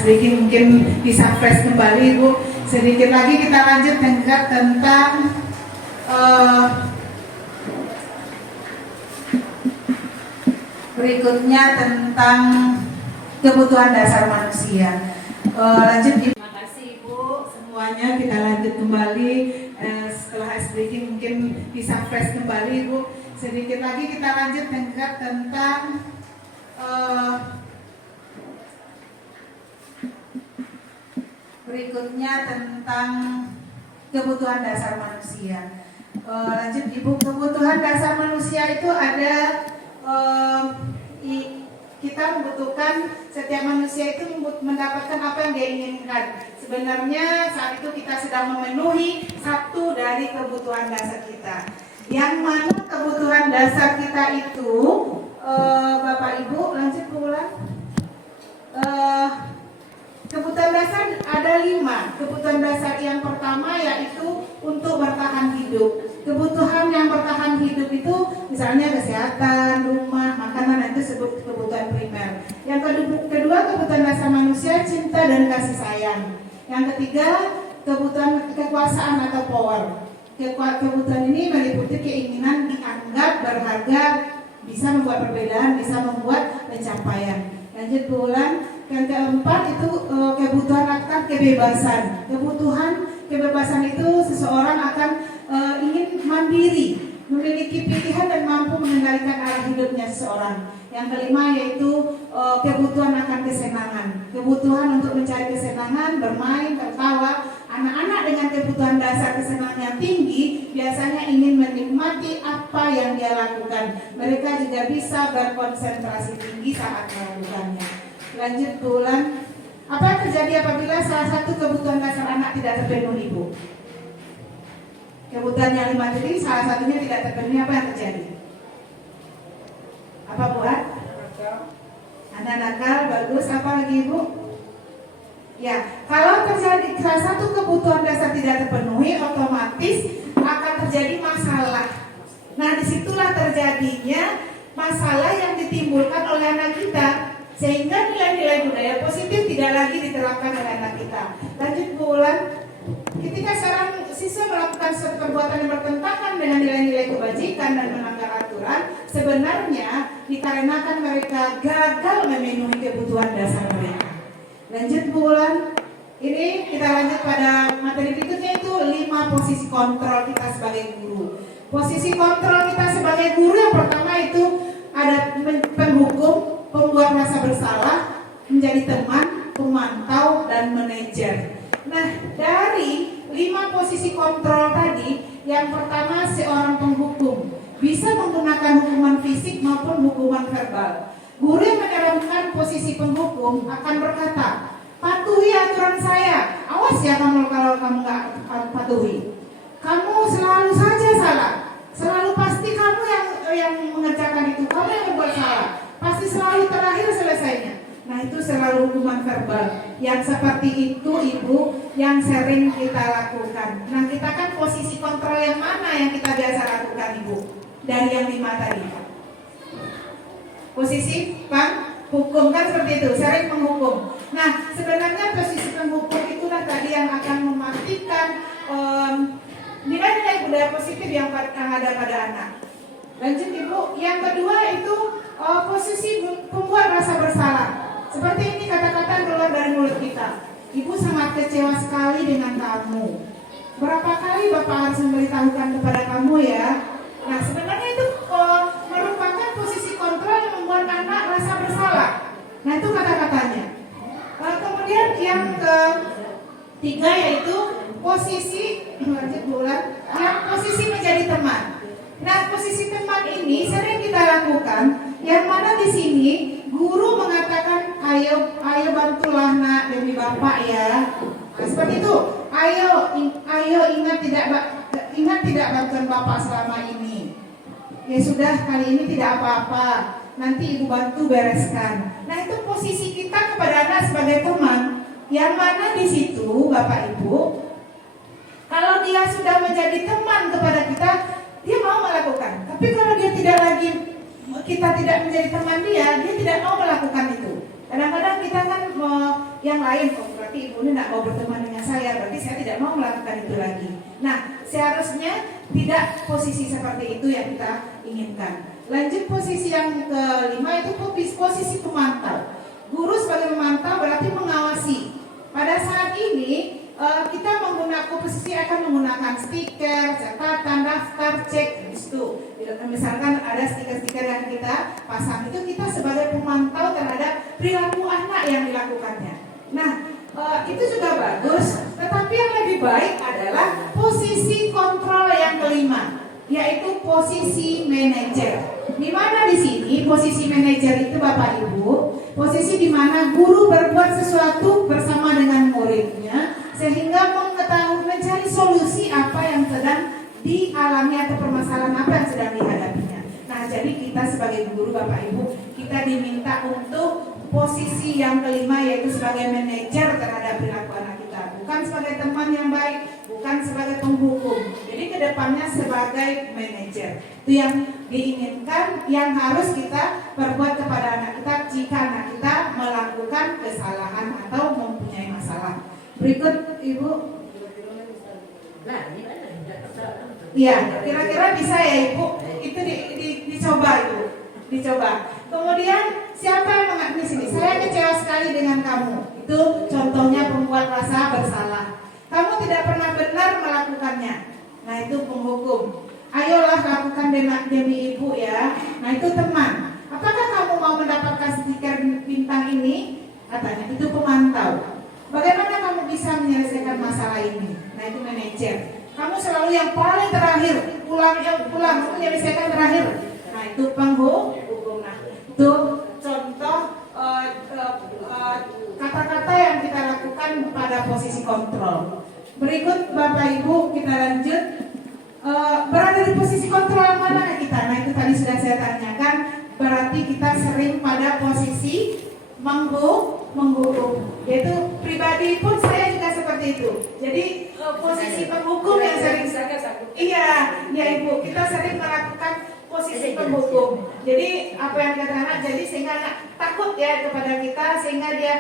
breaking mungkin bisa fresh kembali Ibu. Sedikit lagi kita lanjut tentang berikutnya tentang kebutuhan dasar manusia. Lanjut Ibu. Terima kasih Ibu semuanya. Kita lanjut kembali setelah ice breaking mungkin bisa fresh kembali Ibu. Sedikit lagi kita lanjut tentang berikutnya tentang kebutuhan dasar manusia. Lanjut Ibu, kebutuhan dasar manusia itu ada kita membutuhkan, setiap manusia itu mendapatkan apa yang dia inginkan. Sebenarnya saat itu kita sedang memenuhi satu dari kebutuhan dasar kita. Yang mana kebutuhan dasar kita itu, Bapak Ibu, lanjut ulang. Kebutuhan dasar ada 5. Kebutuhan dasar yang pertama yaitu untuk bertahan hidup. Kebutuhan yang bertahan hidup itu misalnya kesehatan, rumah, makanan, itu disebut kebutuhan primer. Yang kedua kebutuhan dasar manusia cinta dan kasih sayang. Yang ketiga kebutuhan kekuasaan atau power. Kebutuhan ini meliputi keinginan dianggap berharga, bisa membuat perbedaan, bisa membuat pencapaian. Lanjut Bu Ulan. Yang keempat itu kebutuhan akan kebebasan. Kebutuhan kebebasan itu seseorang akan ingin mandiri, memiliki pilihan dan mampu mengendalikan arah hidupnya seseorang. Yang kelima yaitu kebutuhan akan kesenangan. Kebutuhan untuk mencari kesenangan, bermain, tertawa. Anak-anak dengan kebutuhan dasar kesenangan yang tinggi biasanya ingin menikmati apa yang dia lakukan. Mereka juga bisa berkonsentrasi tinggi saat melakukannya. Lanjut Bu Ulan. Apa yang terjadi apabila salah satu kebutuhan dasar anak tidak terpenuhi Bu? Kebutuhan yang 5 tadi salah satunya tidak terpenuhi, apa yang terjadi? Apa buat? Anak nakal, bagus. Apa lagi Bu? Ya, kalau terjadi salah satu kebutuhan dasar tidak terpenuhi, otomatis akan terjadi masalah. Nah, disitulah terjadinya masalah yang ditimbulkan oleh anak kita, sehingga nilai-nilai budaya positif tidak lagi diterapkan oleh anak kita. Lanjut Bu Ulan. Ketika seorang siswa melakukan suatu perbuatan yang bertentangan dengan nilai-nilai kebajikan dan melanggar aturan, sebenarnya dikarenakan mereka gagal memenuhi kebutuhan dasar mereka. Lanjut Bu Ulan. Ini kita lanjut pada materi berikutnya, itu 5 posisi kontrol kita sebagai guru. Posisi kontrol kita sebagai guru yang pertama itu ada penghukum, pembuat rasa bersalah, menjadi teman, pemantau, dan manajer. Nah, dari 5 posisi kontrol tadi, yang pertama seorang penghukum bisa menggunakan hukuman fisik maupun hukuman verbal. Guru yang menjalankan posisi penghukum akan berkata, patuhi aturan saya, awas ya kamu kalau kamu nggak patuhi. Kamu selalu saja salah, selalu pasti kamu yang mengerjakan itu, kamu yang membuat salah, pasti selalu terakhir selesainya. Nah, itu selalu hukuman verbal. Yang seperti itu Ibu yang sering kita lakukan. Nah, kita kan posisi kontrol yang mana yang kita biasa lakukan Ibu? Dari yang 5 tadi. Posisi hukum kan seperti itu, sering menghukum. Nah, sebenarnya posisi penghukum itulah tadi yang akan memastikan nilai-nilai budaya positif yang ada pada anak. Lanjut Ibu. Yang kedua itu posisi pembuat rasa bersalah. Seperti ini kata-kata keluar dari mulut kita. Ibu sangat kecewa sekali dengan kamu. Berapa kali Bapak harus memberitahukan kepada kamu ya? Nah, sebenarnya itu merupakan posisi kontrol yang membuat anak rasa bersalah. Nah, itu kata-katanya. Kemudian yang ketiga yaitu posisi lanjut bulan, yang posisi menjadi teman. Nah, posisi teman ini sering kita lakukan, yang mana di sini guru mengatakan, ayo bantulah nak demi Bapak ya. Nah, seperti itu. Ayo ingat tidak bantuan Bapak selama ini. Ya sudah, kali ini tidak apa-apa. Nanti Ibu bantu bereskan. Nah, itu posisi kita kepada anak sebagai teman. Yang mana di situ Bapak Ibu, kalau dia sudah menjadi teman kepada kita, dia mau melakukan. Tapi kalau dia tidak lagi, kita tidak menjadi teman dia tidak mau melakukan itu. Kadang-kadang kita kan yang lain, oh berarti ibu ini tidak mau berteman dengan saya, berarti saya tidak mau melakukan itu lagi. Nah, seharusnya tidak posisi seperti itu yang kita inginkan. Lanjut posisi yang kelima itu posisi pemantau. Guru sebagai pemantau berarti mengawasi. Pada saat ini kita menggunakan posisi akan menggunakan stiker, catatan, daftar, cek itu. Misalkan ada stiker-stiker yang kita pasang, itu kita sebagai pemantau terhadap perilaku anak yang dilakukannya. Nah, itu juga bagus, tetapi yang lebih baik adalah posisi kontrol yang kelima, yaitu posisi manajer. Di mana di sini posisi manajer itu Bapak Ibu, posisi di mana guru berbuat sesuatu bersama dengan muridnya sehingga mengetahui mencari solusi apa yang sedang dialami atau permasalahan apa yang sedang dihadapinya. Nah, jadi kita sebagai guru Bapak Ibu, kita diminta untuk posisi yang kelima, yaitu sebagai manajer terhadap perilaku anak kita, bukan sebagai teman yang baik, bukan sebagai penghukum. Jadi kedepannya sebagai manajer. Itu yang diinginkan, yang harus kita perbuat kepada anak kita jika anak kita melakukan kesalahan atau mempunyai masalah. Berikut Ibu. Iya, kira-kira bisa ya Ibu? Itu dicoba Ibu, dicoba. Kemudian siapa yang mengakui sini? Saya kecewa sekali dengan kamu. Itu contohnya pembuat rasa bersalah. Kamu tidak pernah benar melakukannya. Nah, itu penghukum. Ayolah lakukan demi ibu ya. Nah, itu teman. Apakah kamu mau mendapatkan stiker bintang ini? Katanya itu pemantau. Bagaimana kamu bisa menyelesaikan masalah ini? Nah, itu manajer. Kamu selalu yang paling terakhir, pulang menyelesaikan terakhir. Nah, itu penghukum. Nah, itu contoh kata-kata yang kita lakukan pada posisi kontrol. Berikut Bapak Ibu, kita lanjut. Berada di posisi kontrol mana kita? Nah, itu tadi sudah saya tanyakan. Berarti kita sering pada posisi menghukum. Yaitu pribadi pun saya juga seperti itu. Jadi posisi penghukum yang sering. Iya Ibu, kita sering melakukan posisi penghukum. Jadi apa yang dikatakan anak, jadi sehingga anak takut ya kepada kita, sehingga dia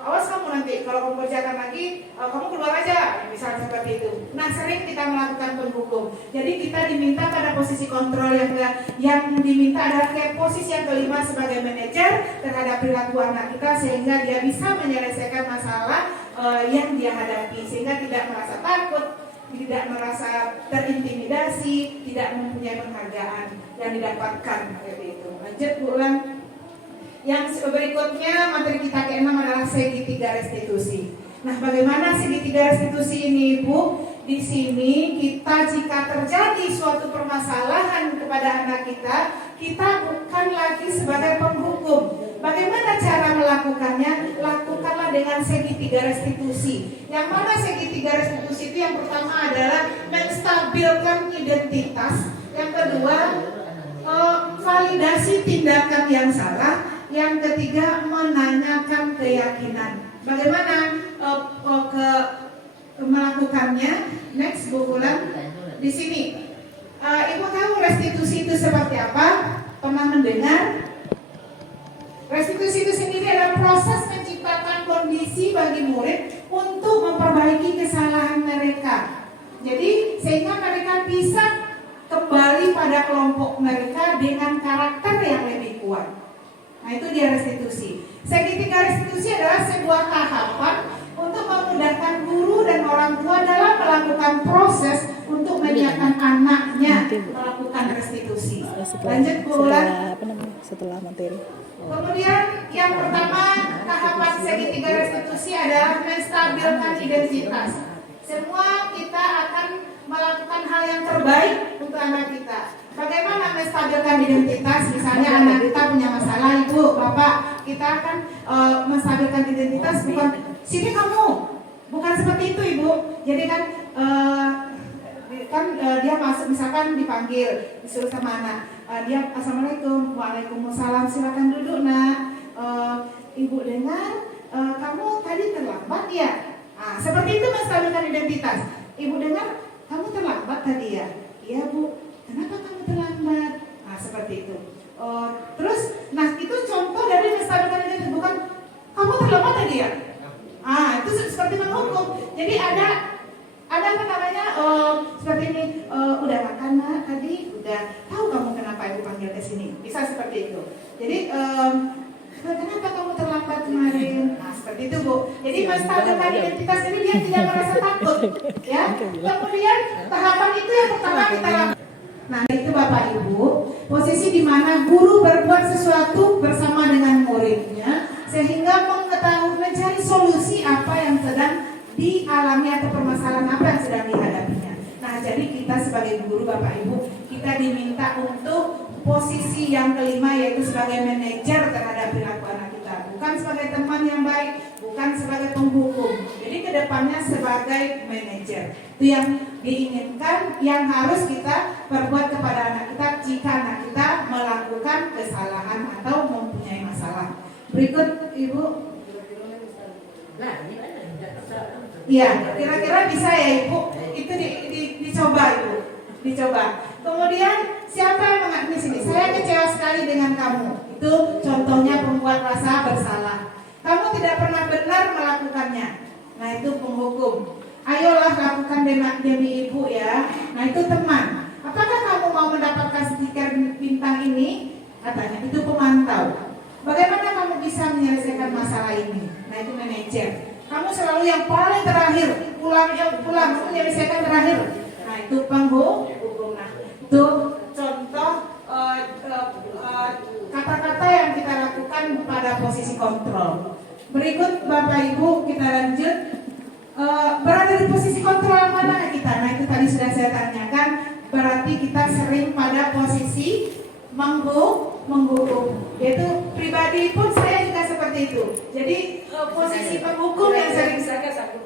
awas kamu nanti kalau kamu kerjakan lagi kamu keluar aja, misalnya seperti itu. Nah, sering kita melakukan penghukum. Jadi kita diminta pada posisi kontrol yang diminta adalah kayak posisi yang kelima sebagai manajer terhadap perilaku anak kita, sehingga dia bisa menyelesaikan masalah yang dia hadapi, sehingga tidak merasa takut, tidak merasa terintimidasi, tidak mempunyai penghargaan yang didapatkan seperti itu. Lanjut ulang. Yang berikutnya materi kita ke-6 adalah segitiga restitusi. Nah, bagaimana segitiga restitusi ini, Ibu? Di sini kita jika terjadi suatu permasalahan kepada anak kita bukan lagi sebagai penghukum. Bagaimana cara melakukannya? Lakukanlah dengan segitiga restitusi. Yang mana segitiga restitusi itu? Yang pertama adalah menstabilkan identitas. Yang kedua, validasi tindakan yang salah. Yang ketiga, menanyakan keyakinan. Bagaimana melakukannya? Next, Bu ulang. Di sini, Ibu tahu restitusi itu seperti apa? Pernah mendengar? Restitusi itu sendiri adalah proses menciptakan kondisi bagi murid untuk memperbaiki kesalahan mereka. Jadi sehingga mereka bisa kembali pada kelompok mereka dengan karakter yang lebih kuat. Nah, itu dia restitusi. Segitiga restitusi adalah sebuah tahapan untuk memudahkan guru dan orang tua dalam melakukan proses untuk menyiapkan anaknya melakukan restitusi. Lanjut Bu ulang. Setelah materi. Kemudian yang pertama, tahapan segitiga restitusi adalah menstabilkan identitas. Semua kita akan melakukan hal yang terbaik untuk anak kita. Bagaimana menstabilkan identitas? Misalnya anak kita punya masalah, Ibu, Bapak, kita akan menstabilkan identitas bukan sini kamu, bukan seperti itu Ibu. Jadi kan dia masuk, misalkan dipanggil, disuruh sama anak, dia assalamualaikum, waalaikumsalam, silakan duduk nak. Ibu dengar kamu tadi terlambat ya. Nah, seperti itu menstabilkan identitas. Ibu dengar kamu terlambat tadi ya. Iya Bu. Kenapa kamu terlambat? Nah, seperti itu. Terus, nah itu contoh dari menstabilkan identitas, bukan kamu terlambat tadi ya. Itu seperti menghukum. Jadi ada apa namanya seperti ini, udah makan nak tadi, udah tahu kamu kenapa ibu panggil ke sini, bisa seperti itu. Jadi kenapa kamu terlambat kemarin? Nah seperti itu Bu. Jadi menstabilkan identitas ini dia tidak merasa takut, ya. Kemudian tahapan itu yang pertama kita lakukan. Nah itu Bapak Ibu, posisi di mana guru berbuat sesuatu bersama dengan muridnya sehingga mengetahui mencari solusi apa yang sedang dialami atau permasalahan apa yang sedang dihadapinya. Nah jadi kita sebagai guru Bapak Ibu, kita diminta untuk posisi yang kelima, yaitu sebagai manajer terhadap perilaku anak kita, bukan sebagai teman yang baik, bukan sebagai penghukum. Jadi kedepannya sebagai manajer. Itu yang diinginkan, yang harus kita perbuat kepada anak kita jika anak kita melakukan kesalahan atau mempunyai masalah. Berikut Ibu. Iya, kira-kira bisa ya Ibu. Itu dicoba Ibu, dicoba. Kemudian siapa yang mengatakan di sini? Saya kecewa sekali dengan kamu. Itu contohnya pembuat rasa bersalah. Kamu tidak pernah benar melakukannya. Nah itu penghukum. Ayolah lakukan demi ibu ya. Nah itu teman. Apakah kamu mau mendapatkan stiker bintang ini? Katanya itu pemantau. Bagaimana kamu bisa menyelesaikan masalah ini? Nah itu manajer. Kamu selalu yang paling terakhir, pulang menyelesaikan terakhir. Nah itu penghukum. Nah itu contoh kata-kata yang kita lakukan pada posisi kontrol. Berikut Bapak Ibu kita lanjut. Berada di posisi kontrol mana kita? Nah itu tadi sudah saya tanyakan. Berarti kita sering pada posisi menghukum. Yaitu pribadi pun saya juga seperti itu. Jadi posisi penghukum yang sering.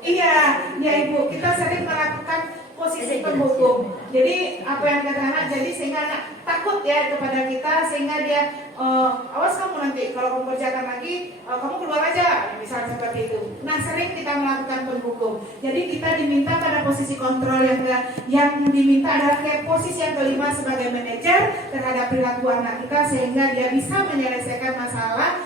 Iya Ibu, kita sering melakukan posisi penghukum. Jadi apa yang dikatakan anak, jadi sehingga anak takut ya kepada kita, sehingga dia awas kamu nanti kalau kamu kerjakan lagi kamu keluar aja, misalnya seperti itu. Nah sering kita melakukan penghukum. Jadi kita diminta pada posisi kontrol yang diminta adalah kayak posisi yang kelima sebagai manajer terhadap perilaku anak kita, sehingga dia bisa menyelesaikan masalah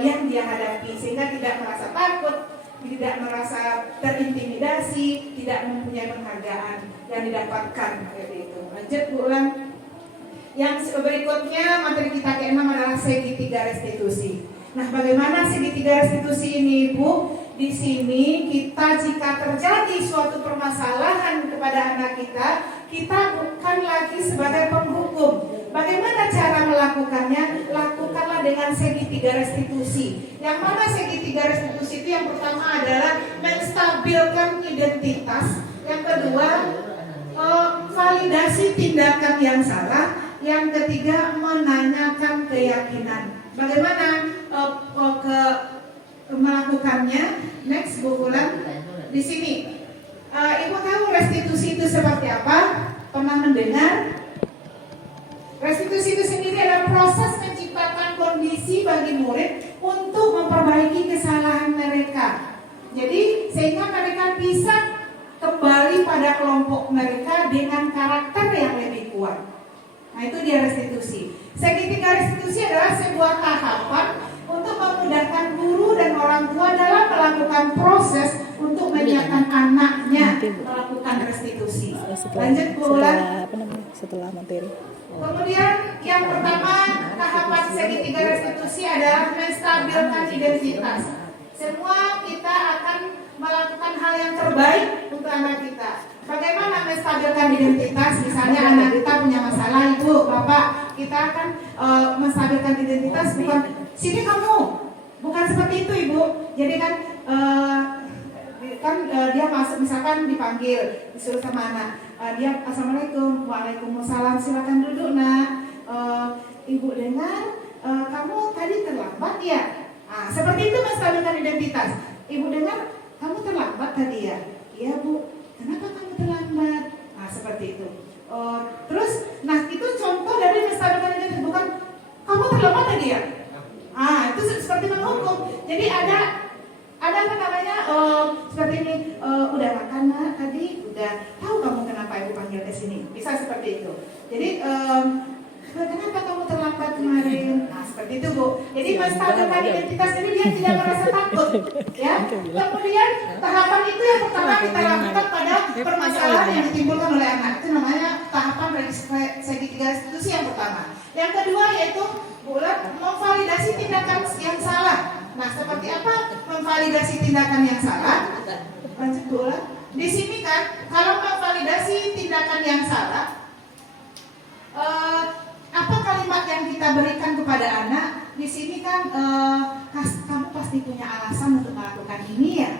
yang dia hadapi, sehingga tidak merasa takut, tidak merasa terintimidasi, tidak mempunyai penghargaan yang didapatkan seperti itu. Lanjut Bu Ulan. Yang berikutnya materi kita ke-6 adalah segitiga restitusi. Nah, bagaimana segitiga restitusi ini Ibu? Di sini kita jika terjadi suatu permasalahan kepada anak kita bukan lagi sebagai penghukum. Bagaimana cara melakukannya? Lakukanlah dengan segitiga restitusi. Yang mana segitiga restitusi itu? Yang pertama adalah menstabilkan identitas. Yang kedua, validasi tindakan yang salah. Yang ketiga, menanyakan keyakinan. Bagaimana melakukannya? Next Bu Ulan. Di sini, Ibu tahu restitusi itu seperti apa? Pernah mendengar? Restitusi itu sendiri adalah proses menciptakan kondisi bagi murid untuk memperbaiki kesalahan mereka. Jadi sehingga mereka bisa kembali pada kelompok mereka dengan karakter yang lebih kuat. Nah itu dia restitusi. Segitiga restitusi adalah sebuah tahapan untuk memudahkan guru dan orang tua dalam melakukan proses untuk menyiapkan anaknya melakukan restitusi. Lanjut Bu Ulan. Setelah materi. Kemudian yang pertama tahapan segitiga restitusi adalah menstabilkan identitas. Semua kita akan melakukan hal yang terbaik untuk anak kita. Bagaimana menstabilkan identitas? Misalnya anak kita punya masalah, Ibu, Bapak, kita akan menstabilkan identitas bukan sini kamu, bukan seperti itu Ibu. Jadi kan dia masuk misalkan dipanggil, disuruh sama anak, dia assalamualaikum, waalaikumsalam, silakan duduk nak. Ibu dengar kamu tadi terlambat ya. Nah, seperti itu menstabilkan identitas. Ibu dengar kamu terlambat tadi ya. Iya Bu. Kenapa kamu terlambat? Nah seperti itu. Terus, nah itu contoh dari menstabilkan identitas, bukan kamu terlambat tadi ya. Itu seperti menghukum. Jadi ada apa namanya? Seperti ini. Udah makan nak tadi? Udah. Tahu kamu kenapa ibu panggil ke sini? Bisa seperti itu. Jadi kenapa kamu terlambat kemarin? Nah, seperti itu Bu. Jadi menstabilkan identitas ini dia tidak merasa takut, ya. Kemudian tahapan itu yang pertama kita lakukan pada permasalahan yang ditimbulkan oleh anak. Itu namanya tahapan segitiga restitusi yang pertama. Yang kedua yaitu memvalidasi tindakan yang salah. Nah, seperti apa memvalidasi tindakan yang salah? Lanjut Bu. Di sini kan kalau memvalidasi tindakan yang salah, apa kalimat yang kita berikan kepada anak? Di sini kan kamu pasti punya alasan untuk melakukan ini ya.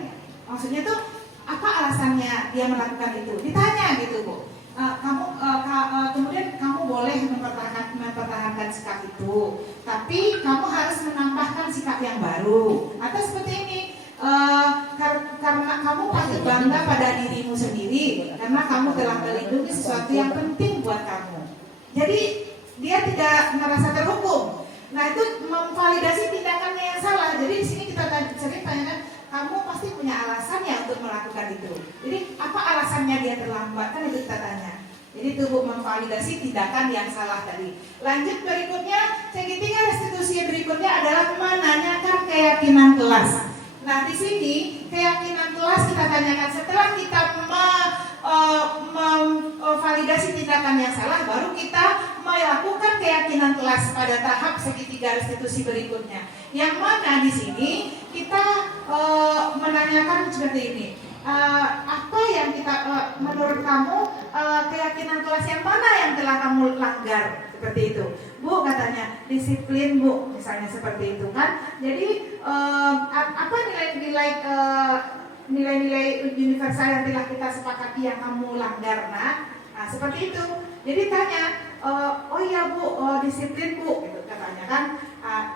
Maksudnya tuh apa alasannya dia melakukan itu? Ditanya gitu Bu. Kemudian kamu boleh mempertahankan sikap itu, tapi kamu harus menambahkan sikap yang baru. Atau seperti ini, karena kamu pasti bangga pada dirimu sendiri, karena kamu telah melindungi sesuatu yang penting buat kamu. Jadi dia tidak merasa terhukum. Nah itu memvalidasi tindakannya yang salah. Jadi di sini kita sering tanyakan, kamu pasti punya alasan ya untuk melakukan itu. Jadi apa alasannya dia terlambat, kan itu kita tanya. Jadi itu memvalidasi tindakan yang salah tadi. Lanjut berikutnya, segitiga restitusi berikutnya adalah menanyakan keyakinan kelas. Nah di sini keyakinan kelas kita tanyakan setelah kita memvalidasi tindakan yang salah, baru kita melakukan keyakinan kelas pada tahap segitiga restitusi berikutnya. Yang mana di sini kita menanyakan seperti ini, apa yang kita menurut kamu keyakinan kelas yang mana yang telah kamu langgar, seperti itu. Bu katanya disiplin Bu, misalnya seperti itu kan. Jadi apa nilai-nilai universal yang telah kita sepakati yang kamu langgar, nah seperti itu. Jadi tanya, oh iya Bu, disiplin Bu, gitu katanya kan.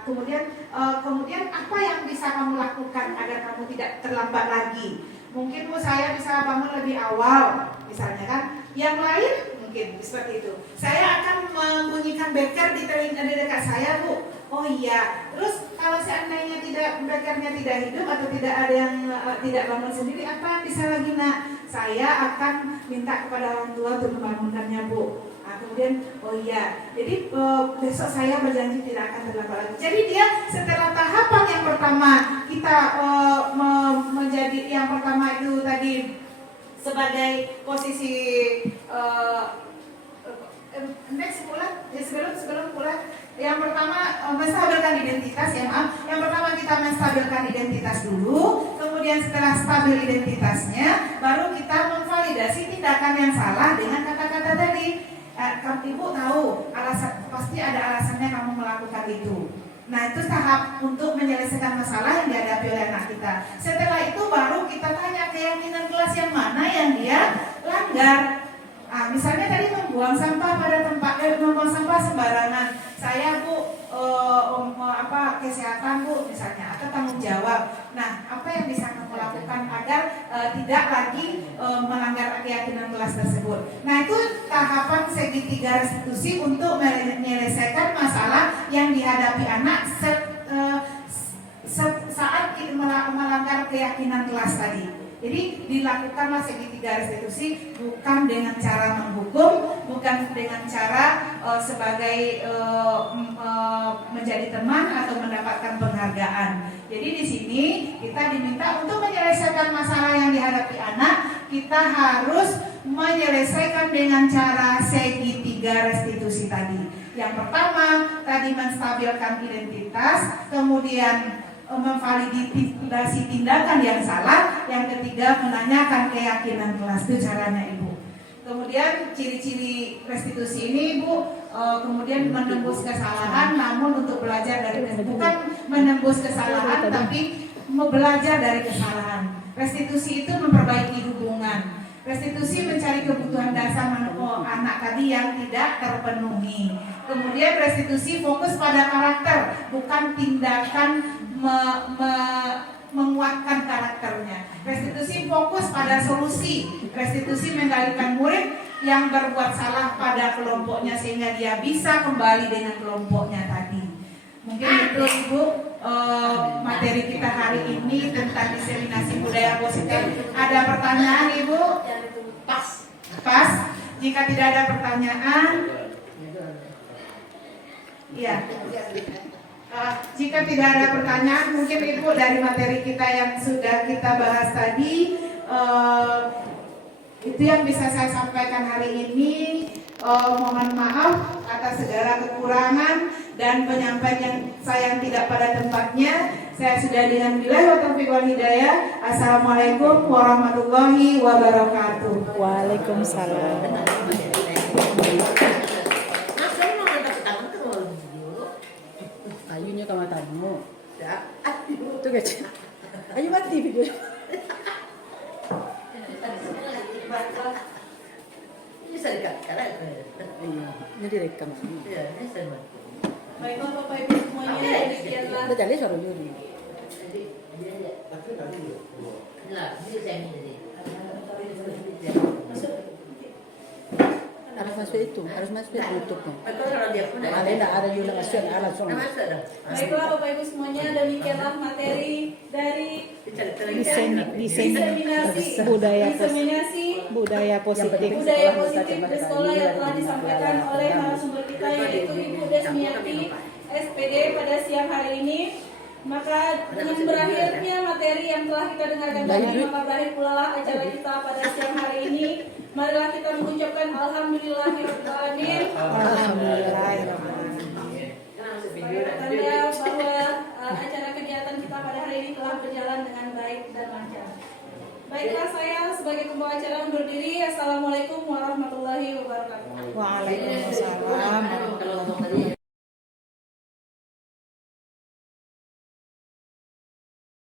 Kemudian apa yang bisa kamu lakukan agar kamu tidak terlambat lagi? Mungkin Bu saya bisa bangun lebih awal, misalnya kan. Yang lain mungkin seperti itu. Saya akan membunyikan beker di telinga di dekat saya Bu. Oh iya. Terus kalau seandainya bekernya tidak hidup atau tidak ada yang tidak bangun sendiri, apa yang bisa lagi nak? Saya akan minta kepada orang tua untuk membangunkannya Bu. Nah, kemudian oh iya. Jadi besok saya berjanji tidak akan terlambat lagi. Jadi dia setelah tahapan yang pertama kita menjadi yang pertama itu tadi sebagai posisi next pula, ya sebelum pula yang pertama menstabilkan identitas ya maaf. Yang pertama kita menstabilkan identitas dulu, kemudian setelah stabil identitasnya, baru kita memvalidasi tindakan yang salah dengan kata-kata tadi. Ibu tahu alasan, pasti ada alasannya kamu melakukan itu. Nah itu tahap untuk menyelesaikan masalah yang dihadapi oleh anak kita. Setelah itu baru kita tanya keyakinan kelas yang mana yang dia langgar. Misalnya tadi membuang sampah pada tempat, membuang sampah sembarangan. Saya Bu, kesehatan Bu misalnya, atau tanggung jawab. Nah, apa yang bisa kamu lakukan agar tidak lagi melanggar keyakinan kelas tersebut? Nah, itu tahapan segitiga restitusi untuk menyelesaikan masalah yang dihadapi anak saat melanggar keyakinan kelas tadi. Jadi dilakukanlah segitiga restitusi bukan dengan cara menghukum, bukan dengan cara sebagai menjadi teman atau mendapatkan penghargaan. Jadi di sini kita diminta untuk menyelesaikan masalah yang dihadapi anak, kita harus menyelesaikan dengan cara segitiga restitusi tadi. Yang pertama tadi menstabilkan identitas, kemudian memvalidasi tindakan yang salah. Yang ketiga menanyakan keyakinan kelas. Itu caranya Ibu. Kemudian ciri-ciri restitusi ini Ibu, kemudian menembus kesalahan, namun untuk belajar dari bukan menembus kesalahan tapi belajar dari kesalahan. Restitusi itu memperbaiki hubungan. Restitusi mencari kebutuhan dasar anak tadi yang tidak terpenuhi. Kemudian restitusi fokus pada karakter, bukan tindakan menguatkan karakternya. Restitusi fokus pada solusi. Restitusi menggalikan murid yang berbuat salah pada kelompoknya sehingga dia bisa kembali dengan kelompoknya tadi. Mungkin itu Ibu materi kita hari ini tentang diseminasi budaya positif. Ada pertanyaan Ibu? Pas. Jika tidak ada pertanyaan, Iya. Jika tidak ada pertanyaan, mungkin Ibu dari materi kita yang sudah kita bahas tadi, itu yang bisa saya sampaikan hari ini. Mohon maaf atas segala kekurangan dan penyampaian yang saya tidak pada tempatnya. Saya sudah dengan billahi wa taufiq wal hidayah. Assalamualaikum warahmatullahi wabarakatuh. Waalaikumsalam. Ayunya ke matamu. Itu kecil. Ayo mati video. Iya, ini direkam. Baiklah Bapak Ibu semuanya, demikianlah. Udah jadi suruh Yuri. Harus masuk itu, harus masuk YouTube. Ada tidak ada juga masuk, ada langsung. Baiklah Bapak Ibu semuanya, demikianlah materi dari diseminasi budaya positif di sekolah yang telah disampaikan oleh narasumber kita, yaitu Ibu Desmiati SPD pada siang hari ini. Maka dengan berakhirnya materi yang telah kita dengarkan tadi, maka berakhir pula lah acara kita pada siang hari ini. Marilah kita mengucapkan alhamdulillahirobbilalamin. Tanda bahwa acara kegiatan kita pada hari ini telah berjalan dengan baik dan lancar. Baiklah, saya sebagai pembawa acara undur diri. Assalamualaikum warahmatullahi wabarakatuh. Waalaikumsalam.